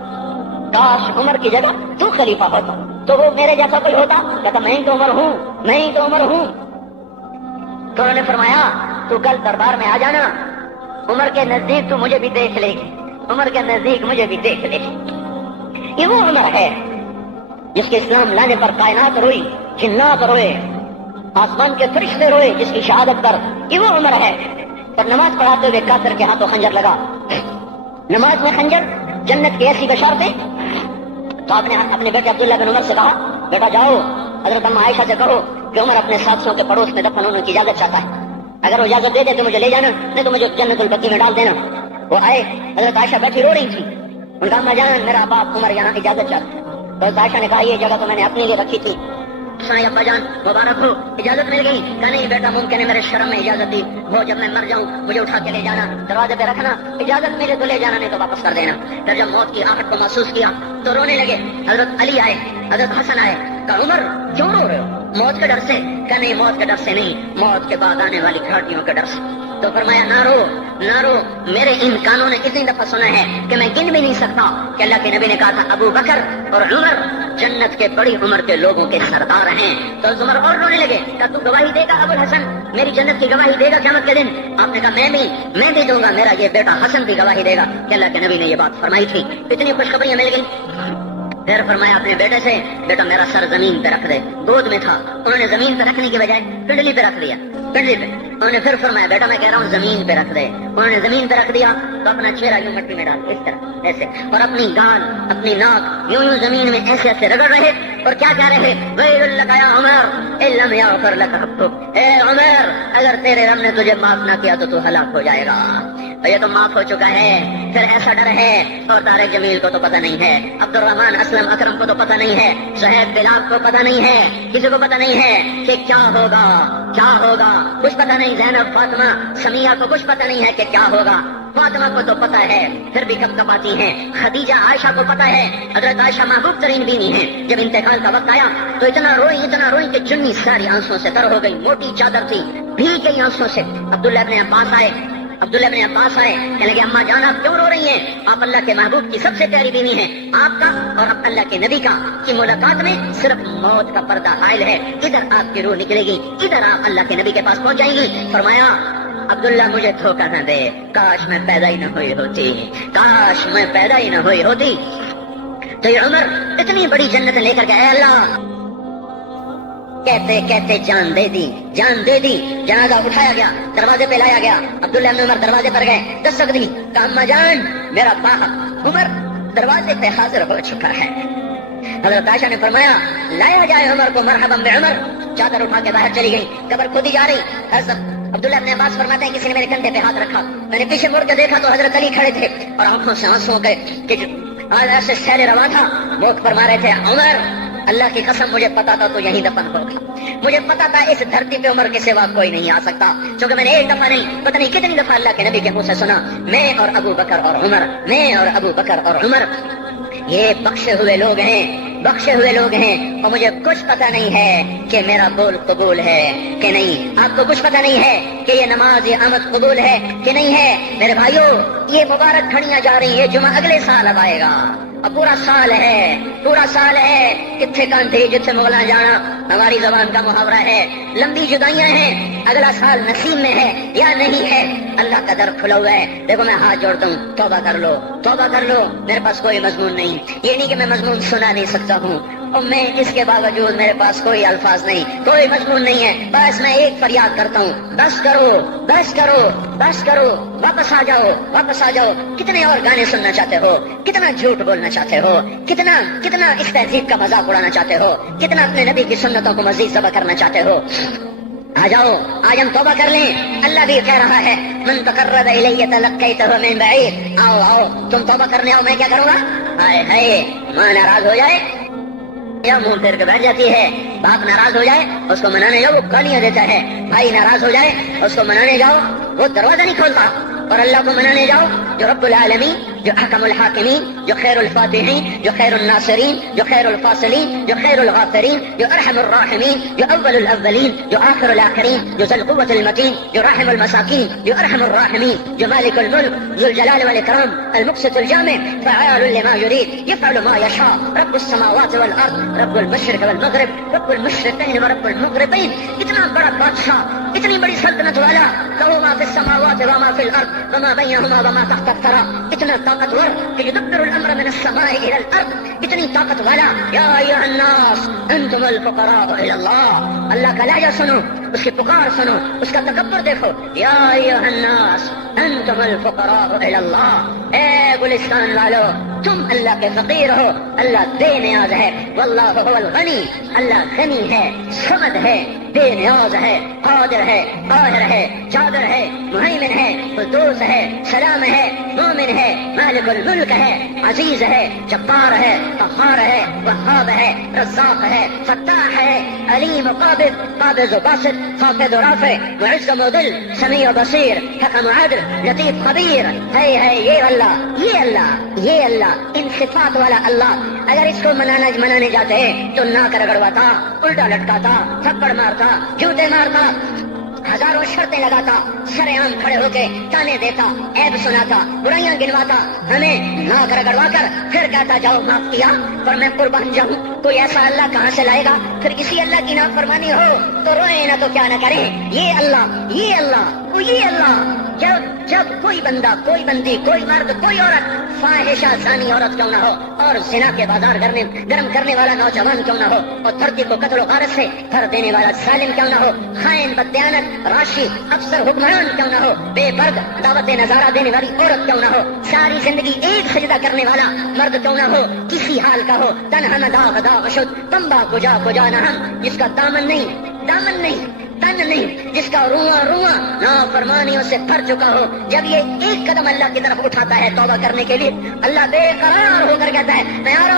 کاش عمر کی جگہ تو خلیفہ ہوتا, تو وہ میرے جیسا کوئی ہوتا. کہتا میں ہی تو عمر ہوں. تو انہوں نے فرمایا تو کل دربار میں آ جانا, عمر کے نزدیک تو مجھے بھی دیکھ لے گی, عمر کے نزدیک مجھے بھی دیکھ لے گی. یہ وہ عمر ہے جس کے اسلام لانے پر کائنات روئی, جنات روئے, آسمان کے فرشتے روئے جس کی شہادت پر. یہ وہ عمر ہے. پر نماز پڑھاتے ہوئے کافر کے ہاتھوں خنجر لگا. نماز میں خنجر, جنت کی ایسی بشارتیں. تو آپ نے اپنے بیٹے عبداللہ بن عمر سے کہا بیٹا جاؤ حضرت اما عائشہ سے کہو کہ عمر اپنے ساتھیوں کے پڑوس میں دفن ہونے کی اجازت چاہتا ہے, اگر وہ اجازت دے دے تو مجھے لے جانا, نہیں تو مجھے جنت البقیع میں ڈال دینا. وہ آئے, حضرت عائشہ بیٹھی رو رہی تھی. ان کا اما جان میرا باپ عمر یہاں اجازت چاہتا ہے. تو عائشہ نے کہا یہ جگہ تو میں نے اپنے لیے رکھی تھی. ابا جان مبارک ہو, اجازت مل گئی. کہا نہیں بیٹا ممکن ہے میرے شرم میں اجازت دی ہو, جب میں مر جاؤں مجھے اٹھا کے لے جانا, دروازے پہ رکھنا, اجازت ملے تو لے جانا, نہیں تو واپس کر دینا. پھر جب موت کی آہٹ کو محسوس کیا تو رونے لگے. حضرت علی آئے, حضرت حسن آئے. کہا عمر کیوں رو رہے ہو؟ موت کے ڈر سے. کہا نہیں موت کے ڈر سے نہیں, موت کے بعد آنے والی گھاٹیوں کے ڈر سے. تو فرمایا نہ رو, میرے ان کانوں نے کتنی دفعہ سنا ہے کہ میں گن بھی نہیں سکتا کہ اللہ کے نبی نے کہا تھا ابو بکر اور عمر جنت کے بڑی عمر کے لوگوں کے سردار ہیں. تو عمر اور رونے لگے. کہا تو گواہی دے گا ابو الحسن, میری جنت کی گواہی دے گا قیامت کے دن؟ آپ نے کہا میں بھی دوں گا, میرا یہ بیٹا حسن بھی گواہی دے گا کہ اللہ کے نبی نے یہ بات فرمائی تھی. اتنی خوشخبریاں مل گئی. پھر فرمایا اپنے بیٹے سے بیٹا میرا سر زمین پہ رکھ دے. گود میں تھا, انہوں نے زمین پہ رکھنے کی بجائے پنڈلی پہ رکھ دیا, پنڈلی پہ. انہوں نے پھر فرمایا بیٹا میں کہہ رہا ہوں زمین پہ رکھ دے. انہوں نے زمین پہ رکھ دیا تو اپنا چہرہ یوں مٹی میں ڈال, اس طرح ایسے, اور اپنی گال اپنی ناک یوں زمین میں ایسے رگڑ رہے. اور کیا کہہ رہے؟ ویل لک یا عمر ان لم یغفر لک ربک, اے عمر اگر تیرے رب نے تجھے معاف نہ کیا تو ہلاک ہو جائے گا. یہ تو معاف ہو چکا ہے, پھر ایسا ڈر ہے. اور طارق جمیل کو تو پتہ نہیں ہے, عبد الرحمن اسلم اکرم کو تو پتہ نہیں ہے, صہیب بلال کو پتہ نہیں ہے, کسی کو پتہ نہیں ہے کہ کیا ہوگا. کچھ پتہ نہیں. زینب فاطمہ سمیہ کو کچھ پتہ نہیں ہے کہ کیا ہوگا. فاطمہ کو تو پتہ ہے پھر بھی کب کپاتی ہیں. خدیجہ عائشہ کو پتہ ہے, حضرت عائشہ محبوب ترین بیوی ہیں. جب انتقال کا وقت آیا تو اتنا روئی کہ چنی ساری آنسوں سے تر ہو گئی. موٹی چادر تھی, بھیگ گئی آنسوں سے. عبداللہ ابن عباس آئے, کہنے لگے اما جان آپ کیوں رو رہی ہیں؟ آپ اللہ کے محبوب کی سب سے پیاری بیوی ہیں. آپ کا اور اللہ کے نبی کا کی ملاقات میں صرف موت کا پردہ حائل ہے. ادھر آپ کی روح نکلے گی, ادھر آپ اللہ کے نبی کے پاس پہنچ جائیں گی. فرمایا عبداللہ مجھے دھوکہ نہ دے, کاش میں پیدا ہی نہ ہوئی ہوتی. تو یہ عمر اتنی بڑی جنت لے کر گئے. اللہ کہتے کہتے جان دے دی. جنازہ اٹھایا گیا, دروازے پہ لایا گیا. عبداللہ بن عمر دروازے پر گئے, دستک دی. کہا اما جان میرا باپ عمر دروازے پہ حاضر ہو چکا ہے. حضرت عائشہ نے فرمایا لایا جائے عمر کو. مرحبا بعمر. چادر اٹھا کے باہر چلی گئی. قبر کھودی جا رہی. عبداللہ ابن عباس فرماتے ہیں کسی نے میرے کندھے پہ ہاتھ رکھا، میں نے پیچھے مڑ کے دیکھا تو حضرت علی کھڑے تھے اور آنکھوں سے آنسوں کے ایسے سیل روا تھا، موت فرما رہے تھے عمر اللہ کی قسم مجھے پتا تھا تو یہیں دفن ہوگا، مجھے پتا تھا اس دھرتی پہ عمر کے سوا کوئی نہیں آ سکتا، کیونکہ میں نے ایک دفعہ نہیں پتہ نہیں کتنی دفعہ اللہ کے نبی کے منہ سے سنا، میں اور ابو بکر اور عمر، میں اور ابو بکر اور عمر یہ بخشے ہوئے لوگ ہیں، بخشے ہوئے لوگ ہیں، اور مجھے کچھ پتہ نہیں ہے کہ میرا قول قبول ہے کہ نہیں، آپ کو کچھ پتہ نہیں ہے کہ یہ نماز یہ آمد قبول ہے کہ نہیں ہے۔ میرے بھائیو یہ مبارک گھڑیاں جا رہی ہیں، جمعہ اگلے سال اب آئے گا، اب پورا سال ہے، پورا سال ہے، کتنے کانٹے جتنے مغلاں جانا ہماری زبان کا محاورہ ہے، لمبی جدائیاں ہیں، اگلا سال نصیب میں ہے یا نہیں ہے، اللہ کا در کھلا ہوا ہے۔ دیکھو میں ہاتھ جوڑتا ہوں، توبہ کر لو، توبہ کر لو، میرے پاس کوئی مضمون نہیں، یہ نہیں کہ میں مضمون سنا نہیں سکتا ہوں، اور میں اس کے باوجود میرے پاس کوئی الفاظ نہیں، کوئی مضمون نہیں ہے، بس میں ایک فریاد کرتا ہوں، بس کرو، بس کرو، بس کرو، واپس آ جاؤ، واپس آ جاؤ۔ کتنے اور گانے سننا چاہتے ہو، کتنا جھوٹ بولنا چاہتے ہو، کتنا اس تہذیب کا مذاق اڑانا چاہتے ہو، کتنا اپنے نبی کی سنتوں کو مزید ذبح کرنا چاہتے ہو۔ آ جاؤ، آج ہم توبہ کر لیں، اللہ بھی کہہ رہا ہے من تقرب الی تلقیتہ من بعید، آؤ آؤ تم توبہ کرنے آؤ، میں کیا کروں گا؟ ہائے ہائے، ماں ناراض ہو جائے یا منہ پھیر کے بیٹھ جاتی ہے، باپ ناراض ہو جائے اس کو منانے جاؤ وہ گالیاں دیتا ہے، بھائی ناراض ہو جائے اس کو منانے جاؤ وہ دروازہ نہیں کھولتا، اور اللہ کو منانے جاؤ جو رب العالمین، جو حکم الحاکمین، جو خیر الفاتحین، جو خیر الناصرین، جو خیر الفاصلین، جو خیر الغافرین، جو ارحم الراحمین، جو اول الاولین، جو آخر الاخرین، جو ذو القوة المتین، جو راحم المساکین، جو ارحم الراحمین، جو مالک الملک ذو الجلال والاکرام المقسط الجامع فعال لما يريد يفعل ما يشاء رب السماوات والارض رب المشرق والمغرب رب المشرقین ورب المغربین، اتنا بڑا بادشاہ، اتنی بڑی سلطنت والا، له ما في السماوات وما في الارض وما بينهما وما تحت الثرى، اتنا طاقتور کہ يدبر الامر من السماء الى الارض، اتنی طاقت والا۔ یا ایھا الناس انتم الفقراء الى اللہ، اللہ کا لہجہ سنو، اس کی پکار سنو، اس کا تکبر دیکھو، یا ایھا الناس انتم الفقراء الى اللہ، اے گلستان والو تم اللہ کے فقیر ہو، اللہ بے نیاز ہے، واللہ هو الغنی، اللہ غنی ہے، صمد ہے، بے نیاز ہے، قادر ہے، قاہر ہے، جابر ہے، مہیمن ہے، قدوس ہے، سلام ہے، مومن ہے، مالک الملک ہے، عزیز ہے، جبار ہے، قہار ہے، وہاب ہے، رزاق ہے، فتاح ہے، علیم و قابض و باسط، خافض و رافع، معز و مذل، سمیع و بصیر، حکم و عدل، لطیف خبیر، ہے یہ اللہ، یہ اللہ، یہ اللہ، ان صفات والا اللہ۔ اگر اس کو منانے جاتے تو ناک رگڑواتا، الٹا لٹکاتا، تھپڑ مارتا، جوتے مارتا، ہزاروں شرطیں لگاتا، سر عام کھڑے ہو کے تانے دیتا، عیب سناتا، برائیاں گنواتا، ہمیں ناک رگڑوا کر پھر کہتا جاؤ معاف کیا پر میں قربان جاؤں۔ کوئی ایسا اللہ کہاں سے لائے گا؟ پھر کسی اللہ کی نافرمانی ہو تو روئے نہ تو کیا نہ کریں۔ یہ اللہ، یہ اللہ، یہ اللہ، جب کوئی بندہ، کوئی بندی، کوئی مرد، کوئی عورت فاحشہ زانی عورت کیوں نہ ہو، اور زنا کے بازار گرم کرنے والا نوجوان کیوں نہ ہو، اور دھرتی کو قتل و غارت سے بھر دینے والا ظالم کیوں نہ ہو، خائن، بددیانت، راشی، افسر، حکمران کیوں نہ ہو، بے پرد دعوت نظارہ دینے والی عورت کیوں نہ ہو، ساری زندگی ایک سجدہ کرنے والا مرد کیوں نہ ہو، کسی حال کا ہو، تنہا نہ داغ داغ شد، تمبا کجا کجا نہ ہم، جس کا دامن نہیں، تن نہیں، جس کا رواں نافرمانیوں سے بھر چکا ہو، جب یہ ایک قدم اللہ کی طرف اٹھاتا ہے توبہ کرنے کے لیے، اللہ بے قرار ہو کر کہتا ہے میں آ رہا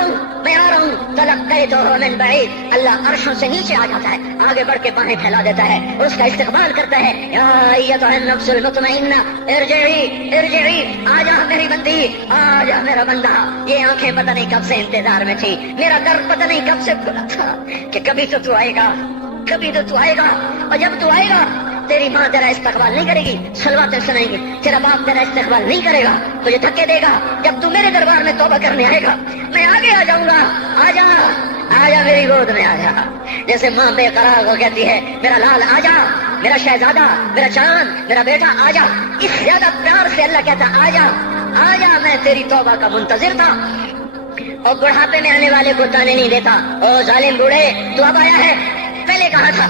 ہوں، تلقیتہ من بعید، اللہ عرشوں سے نیچے آ جاتا ہے، آگے بڑھ کے باہیں پھیلا دیتا ہے، اس کا استقبال کرتا ہے، یا ایھا النفس المطمئنہ ارجعی، آ جا میری بندی، آ جا میرا بندہ۔ یہ آنکھیں پتہ نہیں کب سے انتظار میں تھی، میرا در پتہ نہیں کب سے کھلا تھا کہ کبھی تو آئے گا، کبھی تو آئے گا، اور جب تو آئے گا تیری ماں تیرا استقبال نہیں کرے گی، صلواتیں سنائیں گی، تیرا باپ تیرا استقبال نہیں کرے گا، تجھے دھکے دے گا۔ جب تو میرے دربار میں توبہ کرنے آئے گا میں آگے آ جاؤں گا، آ جا میری گود میں آ جا، جیسے ماں بے قرار ہو کہتی ہے میرا لال آ جا، میرا شہزادہ، میرا چاند، میرا بیٹا آ جا، اس زیادہ پیار سے اللہ کہتا آ جا، میں تیری توبہ کا منتظر تھا۔ اور بڑھاپے میں آنے والے کو تانے نہیں دیتا، او ظالم بوڑھے تو اب آیا ہے، پہلے کہا تھا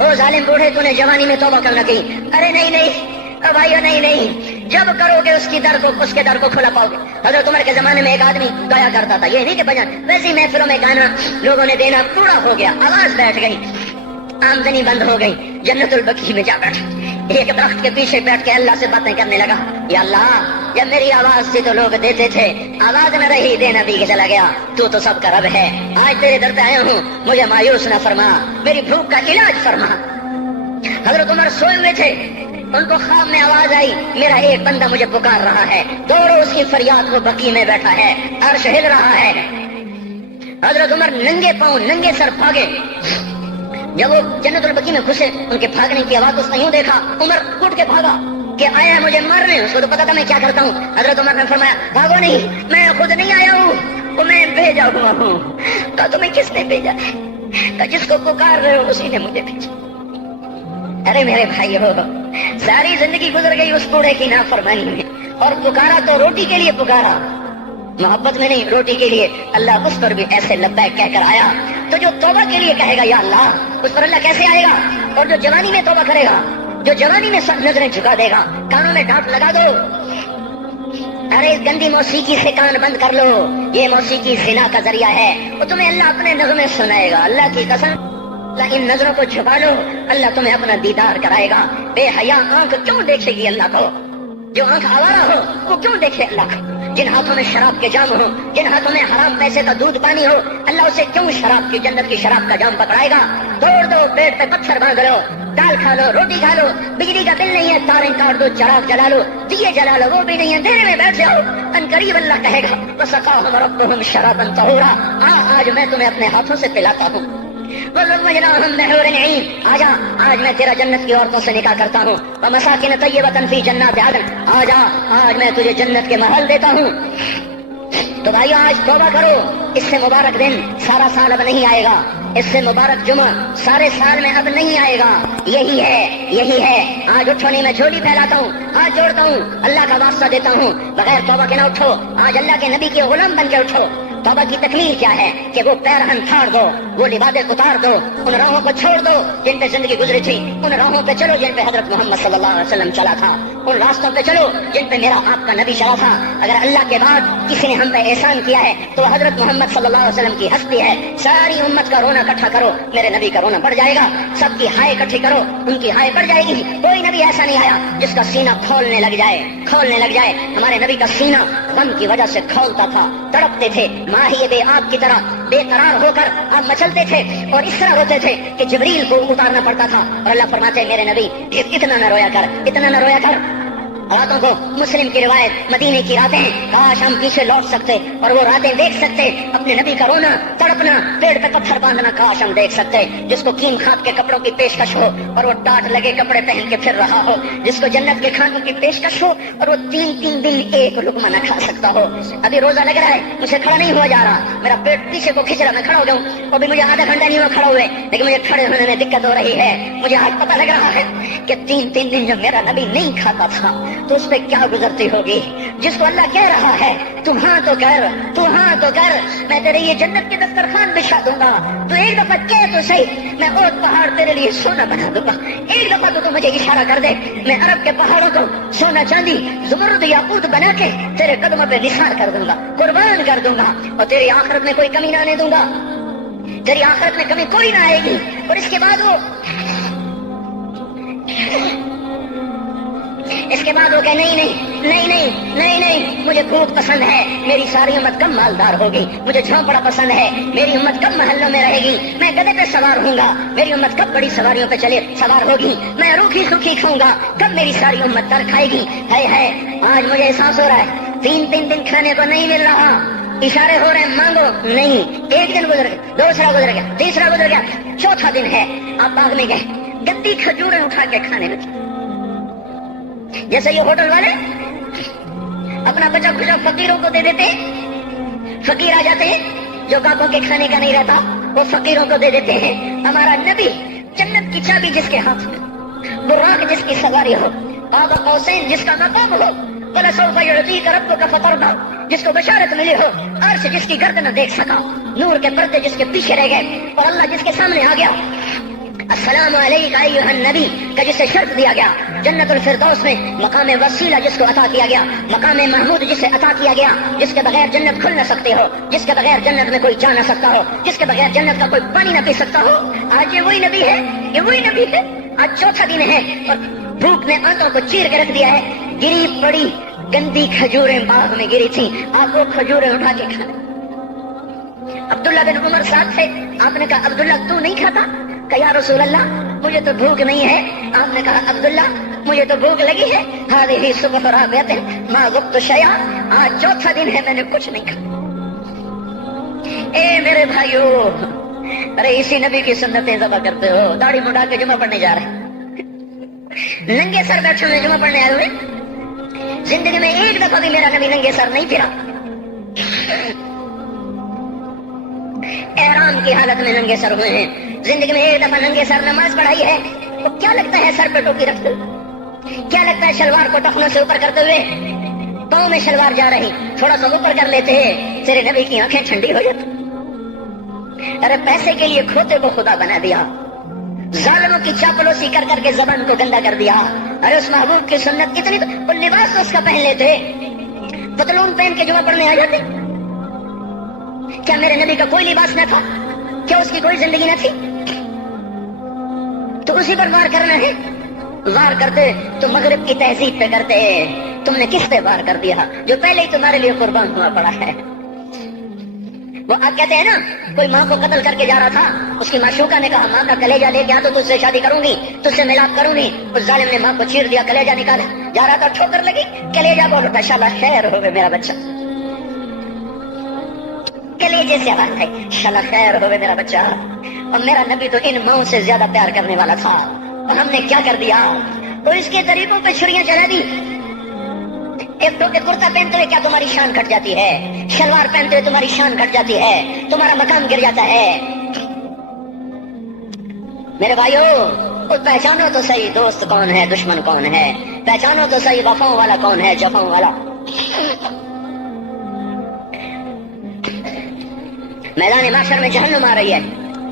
او ظالم بوڑھے تو نے جوانی میں توبہ کرنا کی، ارے نہیں بھائیو نہیں، جب کرو گے اس کے در کو کھلا پاؤ گے۔ حضرت عمر کے زمانے میں ایک آدمی گایا کرتا تھا، یہ نہیں کہ بجان، ویسی محفلوں میں گانا لوگوں نے دینا پورا ہو گیا، آواز بیٹھ گئی، آمدنی بند ہو گئی، جنت البقیع میں جا بیٹھا، ایک درخت کے پیچھے بیٹھ کے اللہ سے باتیں کرنے لگا، یا اللہ جب میری آواز تھی تو لوگ دیتے تھے، آواز نہ رہی دینا بھی چلا گیا، تو سب کا رب ہے، آج تیرے در پہ آیا ہوں، مجھے مایوس نہ فرما، میری بھوک کا علاج فرما۔ حضرت عمر سوئے ہوئے تھے، ان کو خواب میں آواز آئی، میرا ایک بندہ مجھے پکار رہا ہے، دوڑو اس کی فریاد، وہ بقی میں بیٹھا ہے، عرش ہل رہا ہے۔ حضرت عمر ننگے پاؤں ننگے سر بھاگے، جب وہ جنت البقی میں گھسے ان کے بھاگنے کی آواز اس نے یوں دیکھا، عمر اٹھ کے بھاگا کہ آیا ہے مجھے مارنے، اس کو تو پتا تھا میں کیا کرتا ہوں۔ حضرت عمر نے فرمایا بھاگو نہیں، میں خود نہیں آیا ہوں، وہ میں بھیجا ہوا ہوں۔ کہا تمہیں کس نے بھیجا ہے؟ کہا جس کو پکار رہے ہو اسی نے مجھے بھیجا۔ ارے میرے بھائی ہو، ساری زندگی گزر گئی اس کوڑے کی نافرمانی میں، اور پکارا تو روٹی کے لیے پکارا، محبت میں نہیں، روٹی کے لیے۔ اللہ اس پر بھی ایسے لبیک کہہ کر آیا، تو جو توبہ کے لیے کہے گا یا اللہ، اس پر اللہ کیسے آئے گا؟ اور جو جوانی میں توبہ کرے گا، جو جوانی میں سب نظریں جھکا دے گا، کانوں میں ڈانٹ لگا دو، ارے اس گندی موسیقی سے کان بند کر لو، یہ موسیقی زنا کا ذریعہ ہے، وہ تمہیں اللہ اپنے نغمے سنائے گا، اللہ کی قسم، اللہ ان نظروں کو چھپا لو، اللہ تمہیں اپنا دیدار کرائے گا۔ بے حیا آنکھ کیوں دیکھے گی اللہ کو؟ جو آنکھ آوارہ ہو وہ کیوں دیکھے اللہ کو؟ جن ہاتھوں میں شراب کے جام ہو، جن ہاتھوں میں حرام پیسے کا دودھ پانی ہو، اللہ اسے کیوں شراب کی، جنت کی شراب کا جام پکڑائے گا؟ توڑ دو، پیٹ پہ پتھر باندھ لو، دال کھا لو، روٹی کھا لو، بجلی کا بل نہیں ہے تاریں کاٹ دو، چراغ جلا لو، دیے جلا لو، وہ بھی نہیں ہے، اندھیرے میں بیٹھ جاؤ، ان قریب اللہ کہے گا وَسَقَاهُمْ رَبُّهُمْ شَرَابًا طَهُورًا، آج میں تمہیں اپنے ہاتھوں سے پلاتا ہوں۔ وَلَوَّجْنَاهُمْ بِحُورٍ عِينٍ، آجا آج میں تیرا جنت کی عورتوں سے نکاح کرتا ہوں، وَمَسَاكِنَ طَيِّبَةً فِي جَنَّاتِ عَدْنٍ، آجا آج میں تجھے جنت کے محل دیتا ہوں۔ تو بھائیو آج توبہ کرو، اس سے مبارک دن سارا سال اب نہیں آئے گا، اس سے مبارک جمعہ سارے سال میں اب نہیں آئے گا، یہی ہے یہی ہے۔ آج اٹھو نہیں، میں جھولی پھیلاتا ہوں، ہاتھ جوڑتا ہوں، اللہ کا واسطہ دیتا ہوں، بغیر توبہ کے نہ اٹھو، آج اللہ کے نبی کے غلام بن کے اٹھو۔ توبہ کی تکمیل کیا ہے کہ وہ پیرہن پھاڑ دو، وہ لبادیں اتار دو، ان راہوں کو چھوڑ دو جن پہ زندگی گزری تھی، ان راہوں پہ چلو جن پہ حضرت محمد صلی اللہ علیہ وسلم چلا تھا، ان راستوں پہ چلو جن پہ میرا آپ کا نبی چلا تھا۔ اگر اللہ کے بعد کسی نے ہم پہ احسان کیا ہے تو حضرت محمد صلی اللہ علیہ وسلم کی ہستی ہے۔ ساری امت کا رونا اکٹھا کرو، میرے نبی کا رونا بڑھ جائے گا، سب کی ہائے اکٹھی کرو، ان کی ہائے بڑھ جائے گی۔ کوئی نبی ایسا نہیں آیا جس کا سینہ کھولنے لگ جائے، کھولنے لگ جائے۔ ہمارے نبی کا سینہ غم کی وجہ سے کھولتا تھا، تڑپتے تھے، ماہی بے آب کی طرح بے قرار ہو کر آپ مچلتے تھے، اور اس طرح روتے تھے کہ جبریل کو اتارنا پڑتا تھا، اور اللہ فرماتے میرے نبی اتنا نہ رویا کر، اتنا نہ رویا کر۔ راتوں کو مسلم کی روایت، مدینے کی راتیں، کاش ہم پیچھے لوٹ سکتے اور وہ راتیں دیکھ سکتے، اپنے نبی کا رونا، تڑپنا، پیڑ پہ پتھر باندھنا، کاش ہم دیکھ سکتے، جس کو کیم خات کے کپڑوں کی پیشکش ہو اور وہ ٹاٹ لگے کپڑے پہن کے پھر رہا ہو، جس کو جنت کے کھانوں کی پیشکش ہو اور وہ 3 دن ایک لقمہ نہ کھا سکتا ہو۔ ابھی روزہ لگ رہا ہے، مجھے کھڑا نہیں ہوا جا رہا، میرا پیٹ پیچھے کو کھینچ رہا، میں کھڑا ہو جاؤں، ابھی مجھے آدھا گھنٹہ نہیں ہوا کھڑا ہوئے، لیکن مجھے کھڑے ہونے میں دقت ہو رہی ہے۔ مجھے آج پتہ لگ رہا ہے کہ 3 دن جب میرا نبی نہیں کھاتا تھا تو اس پہ کیا گزرتی ہوگی۔ جس کو اللہ کہہ رہا ہے تو ہاں تو کر، تو ہاں تو کر، میں تیرے یہ جنت کے دسترخوان بچھا دوں گا، تو ایک دفعہ کہہ تو صحیح، میں اور پہاڑ تیرے لیے سونا بنا دوں گا، ایک دفعہ تو مجھے اشارہ کر دے، میں عرب کے پہاڑوں کو سونا چاندی زمرد یاقوت بنا کے تیرے قدموں پہ نثار کر دوں گا، قربان کر دوں گا، اور تیری آخرت میں کوئی کمی نہ آنے دوں گا، تیری آخرت میں کمی کوئی نہ آئے گی۔ اور اس کے بعد وہ کہ نہیں، مجھے بھوک پسند ہے، میری ساری امت کم مالدار ہوگی، مجھے جھونپڑا پسند ہے، میری امت کم محلوں میں رہے گی، میں گدھے پہ سوار ہوں گا، میری امت کب بڑی سواریوں پہ سوار ہوگی، میں روکھی سوکھی کھاؤں گا، کب میری ساری امت تر کھائے گی۔ ہے آج مجھے احساس ہو رہا ہے 3 دن کھانے کو نہیں مل رہا، اشارے ہو رہے ہیں مانگو نہیں، ایک دن گزر گیا، دوسرا گزر گیا، تیسرا گزر گیا، چوتھا دن ہے، آپ باغ میں گئے، گندی کھجوریں اٹھا کے کھانے لگے، جیسے یہ ہوٹل والے اپنا بچا کھچا فقیروں کو دے دیتے، فقیر آ جاتے ہیں جو گاہکوں کے کھانے کا نہیں رہتا وہ فقیروں کو دے دیتے ہیں۔ ہمارا نبی جنت کی چابی جس کے ہاتھ میں، براق جس کی سواری ہو، قاب قوسین جس کا مقام ہو، وَلَسَوْفَ يُعْطِيكَ رَبُّكَ فَتَرْضَىٰ جس کو بشارت ملی ہو، عرش جس کی گردن نہ دیکھ سکا، نور کے پردے جس کے پیچھے رہ گئے، اور اللہ جس کے سامنے آ گیا، السلام علیکہ ایھا النبی کا جسے شرف دیا گیا، جنت الفردوس میں مقام وسیلہ جس کو عطا کیا گیا، مقام محمود جسے عطا کیا گیا، جس کے بغیر جنت کھل نہ سکتے ہو، جس کے بغیر جنت میں کوئی جا نہ سکتا ہو، جس کے بغیر جنت کا کوئی پانی نہ پی سکتا ہو، آج یہ وہی نبی ہے، یہ وہی نبی ہے۔ آج چوتھا دن ہے اور بھوک نے آنتوں کو چیر کے رکھ دیا ہے، گری پڑی گندی کھجوریں باغ میں گری تھی، آپ وہ کھجوریں اٹھا کے کھا. عبداللہ بن عمر ساتھ تھے. آپ نے کہا عبداللہ تو نہیں کھاتا؟ کہ یا رسول اللہ مجھے تو بھوک نہیں ہے. آپ نے کہا عبداللہ مجھے تو بھوک لگی ہے. ہذه صبح رابعۃ ما ذقت شیئا، آج چوتھا دن ہے میں نے کچھ نہیں کھایا. اے میرے بھائیو، ارے اسی نبی کی سنتیں ذبح کرتے ہو. داڑھی مڈا کے جمعہ پڑھنے جا رہے ہیں، ننگے سر بیٹھے ہوئے جمعہ پڑھنے آئے ہوئے. زندگی میں ایک دفعہ بھی میرا نبی ننگے سر نہیں پھرا. احرام کی حالت میں ننگے سر ہوئے ہیں. زندگی میں ایک دفعہ ننگے سر نماز پڑھائی ہے. تو کیا لگتا ہے سر پہ ٹوپی رکھتے ہوئے؟ کیا لگتا ہے شلوار کو ٹخنوں سے اوپر کرتے ہوئے؟ پاؤں میں شلوار جا رہی، تھوڑا سا اوپر کر لیتے ہیں، تیرے نبی کی آنکھیں ٹھنڈی ہو جاتی. ارے پیسے کے لیے کھوتے کو خدا بنا دیا، ظالموں کی چاپلوسی کر کر کے زبان کو گندا کر دیا. ارے اس محبوب کی سنت اتنی، وہ لباس تو اس کا پہن لیتے، پتلون پہن کے جمعہ پڑھنے آ جاتے. کیا میرے نبی کا کوئی لباس نہ تھا؟ کیا اس کی کوئی زندگی نہ تھی؟ تو اسی پر وار کرنا ہے. وار کرتے تو مغرب کی تہذیب پہ کرتے. تم نے کس پہ وار کر دیا جو پہلے ہی تمہارے لیے قربان ہوا پڑا ہے؟ وہ آپ کہتے ہیں نا، کوئی ماں کو قتل کر کے جا رہا تھا، اس کی معشوقہ نے کہا ماں کا کلیجہ لے کے آ تو تجھ سے شادی کروں گی، تجھ سے ملاپ کروں گی. اس ظالم نے ماں کو چیر دیا، کلیجہ نکالا، جا رہا تھا ٹھوکر لگی، کلیجہ بول اٹھا، شالا خیر ہوگا میرا بچہ. کلیجے سے آواز ہے، شالا خیر ہوگا میرا بچہ. اور میرا نبی تو ان ماؤں سے زیادہ پیار کرنے والا تھا، اور ہم نے کیا کر دیا؟ تو اس کے طریقوں پہ چھریاں چلا دی. ایک کرتا پہنتے ہوئے کیا تمہاری شان کٹ جاتی ہے؟ شلوار پہنتے ہوئے تمہاری شان کٹ جاتی ہے، تمہارا مقام گر جاتا ہے. میرے بھائیو، پہچانو تو صحیح دوست کون ہے، دشمن کون ہے. پہچانو تو صحیح وفاؤں والا کون ہے، جفاؤں والا. میدان محشر میں جہنم آ رہی ہے،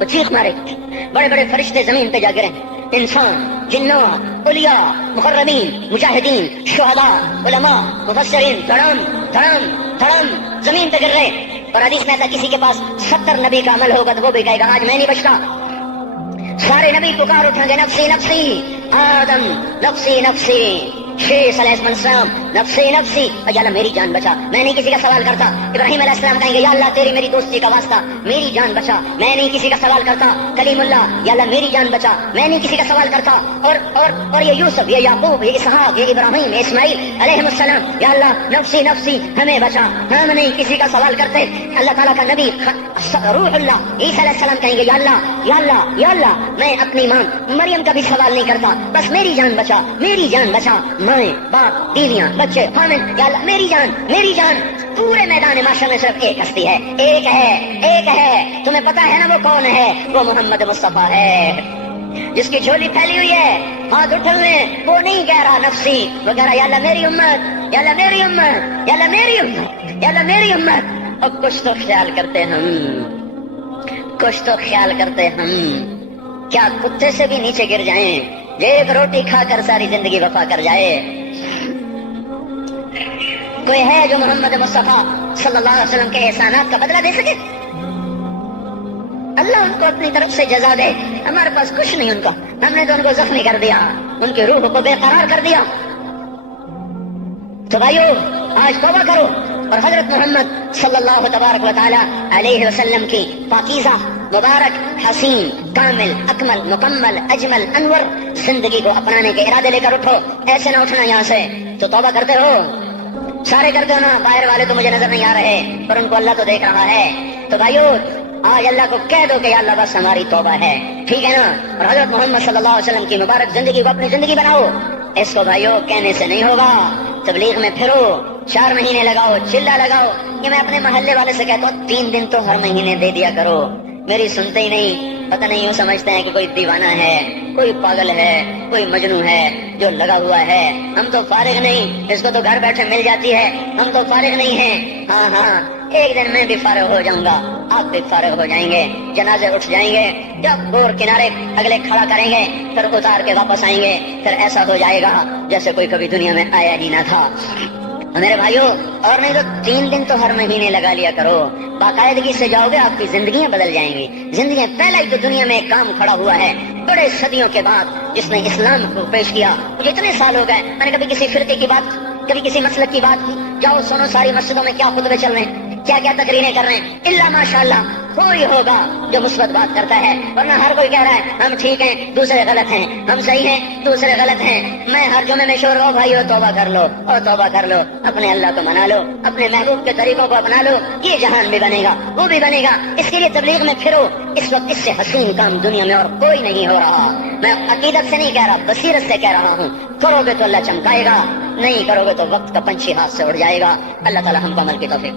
وہ چیخ مارے، بڑے بڑے فرشتے زمین پہ جا گرے، انسان، جنوں، اولیاء، مقربین، مجاہدین، شہداء، علماء، مفسرین، دھڑام دھڑام دھڑام زمین پہ گر رہے. اور حدیث میں آتا کسی کے پاس 70 نبی کا عمل ہوگا تو وہ بھی کہے گا آج میں نہیں بچتا. سارے نبی پکار اٹھیں گے نفسی نفسی، آدم نفسی نفسی، شیش علیہ السلام نفسی نفسی، یا اللہ میری جان بچا، میں نہیں کسی کا سوال کرتا. ابراہیم علیہ السلام کہیں گے یا اللہ تیری میری دوستی کا واسطہ میری جان بچا، میں نہیں کسی کا سوال کرتا. کلیم اللہ، یا اللہ میری جان بچا، میں نہیں کسی کا سوال کرتا. اور یہ یوسف، یہ یعقوب، یہ اسحاق، یہ ابراہیم، یہ اسماعیل علیہ السلام، یا اللہ نفسی نفسی ہمیں بچا، ہم نہیں کسی کا سوال کرتے. اللہ تعالیٰ کا نبی روح اللہ عیسیٰ علیہ السلام کہیں گے یا اللہ یا اللہ یا اللہ میں اپنی ماں مریم کا بھی سوال نہیں کرتا، بس میری جان بچا، میری جان بچا. مائیں، باپ، بیویاں، بچے، خامن، یا اللہ میری جان میری جان. پورے میدان محشر میں صرف ایک ہستی ہے، ایک ہے، ایک ہے. تمہیں پتا ہے نا وہ کون ہے؟ وہ محمد مصطفیٰ ہے، جس کی جھولی پھیلی ہوئی ہے، ہاتھ اٹھلنے. وہ نہیں کہہ رہا نفسی، وہ کہہ رہا یا اللہ میری امت، یا اللہ میری امت، یا اللہ میری امت، یا اللہ میری امت. اور کچھ تو خیال کرتے ہم، کچھ تو خیال کرتے ہم، کیا کتے سے بھی نیچے گر جائیں، ایک روٹی کھا کر ساری زندگی وفا کر جائے. کوئی ہے جو محمد مصطفیٰ صلی اللہ علیہ وسلم کے احسانات کا بدلہ دے سکے؟ اللہ ان کو اپنی طرف سے جزا دے. ہمارے پاس کچھ نہیں ان کا، ہم نے تو ان کو زخمی کر دیا، ان کی روح کو بے قرار کر دیا. تو بھائیو آج توبہ کرو اور حضرت محمد صلی اللہ تبارک و تعالی علیہ وسلم کی پاکیزہ، مبارک، حسین، کامل، اکمل، مکمل، اجمل، انور زندگی کو اپنانے کے ارادے لے کر اٹھو. ایسے نہ اٹھنا یہاں سے. تو توبہ کرتے ہو، سارے کرتے ہو نا. باہر والے تو مجھے نظر نہیں آ رہے پر ان کو اللہ تو دیکھ رہا ہے. تو بھائیو آج اللہ کو کہہ دو کہ یا اللہ بس ہماری توبہ ہے، ٹھیک ہے نا. اور حضرت محمد صلی اللہ علیہ وسلم کی مبارک زندگی کو اپنی زندگی بناؤ. اس کو بھائیو کہنے سے نہیں ہوگا. تبلیغ میں پھرو، 4 مہینے لگاؤ، چلا لگاؤ. یہ میں اپنے محلے والے سے کہتا ہوں 3 دن تو ہر مہینے دے دیا کرو. میری سنتے ہی نہیں. پتہ نہیں یوں سمجھتے ہیں کہ کوئی دیوانہ ہے، کوئی پاگل ہے، کوئی مجنون ہے جو لگا ہوا ہے. ہم تو فارغ نہیں، اس کو تو گھر بیٹھے مل جاتی ہے. ہم تو فارغ نہیں ہیں. ہاں ہاں ایک دن میں بھی فارغ ہو جاؤں گا، آپ بھی فارغ ہو جائیں گے. جنازے اٹھ جائیں گے، جب گور کنارے اگلے کھڑا کریں گے پھر اتار کے واپس آئیں گے. پھر ایسا ہو جائے گا جیسے کوئی کبھی دنیا میں آیا ہی نہ تھا. میرے بھائیوں، اور نہیں تو 3 دن تو ہر مہینے لگا لیا کرو. باقاعدگی سے جاؤ گے، آپ کی زندگیاں بدل جائیں گی. زندگیاں پہلا ہی تو دنیا میں ایک کام کھڑا ہوا ہے، بڑے صدیوں کے بعد جس نے اسلام کو پیش کیا. مجھے اتنے سال ہو گئے میں نے کبھی کسی فرقے کی بات, کبھی کسی مسلک کی بات کی. جاؤ سنو ساری مسجدوں میں کیا خطبے چل رہے ہیں, کیا کیا تقریریں کر رہے ہیں. الا ماشاءاللہ کوئی ہوگا جو مثبت بات کرتا ہے, ورنہ ہر کوئی کہہ رہا ہے ہم ٹھیک ہیں دوسرے غلط ہیں, ہم صحیح ہیں دوسرے غلط ہیں. میں ہر جمعے میں شور ہو بھائیو توبہ کر لو اور توبہ کر لو, اپنے اللہ کو منا لو, اپنے محبوب کے طریقوں کو اپنا لو, یہ جہان بھی بنے گا وہ بھی بنے گا. اس کے لیے تبلیغ میں پھرو. اس وقت اس سے حسین کام دنیا میں اور کوئی نہیں ہو رہا. میں عقیدت سے نہیں کہہ رہا, بصیرت سے کہہ رہا ہوں. کرو گے تو اللہ چمکائے گا, نہیں کرو گے تو وقت کا پنچھی ہاتھ سے اڑ جائے گا. اللہ تعالی ہم کو عمل کی توفیق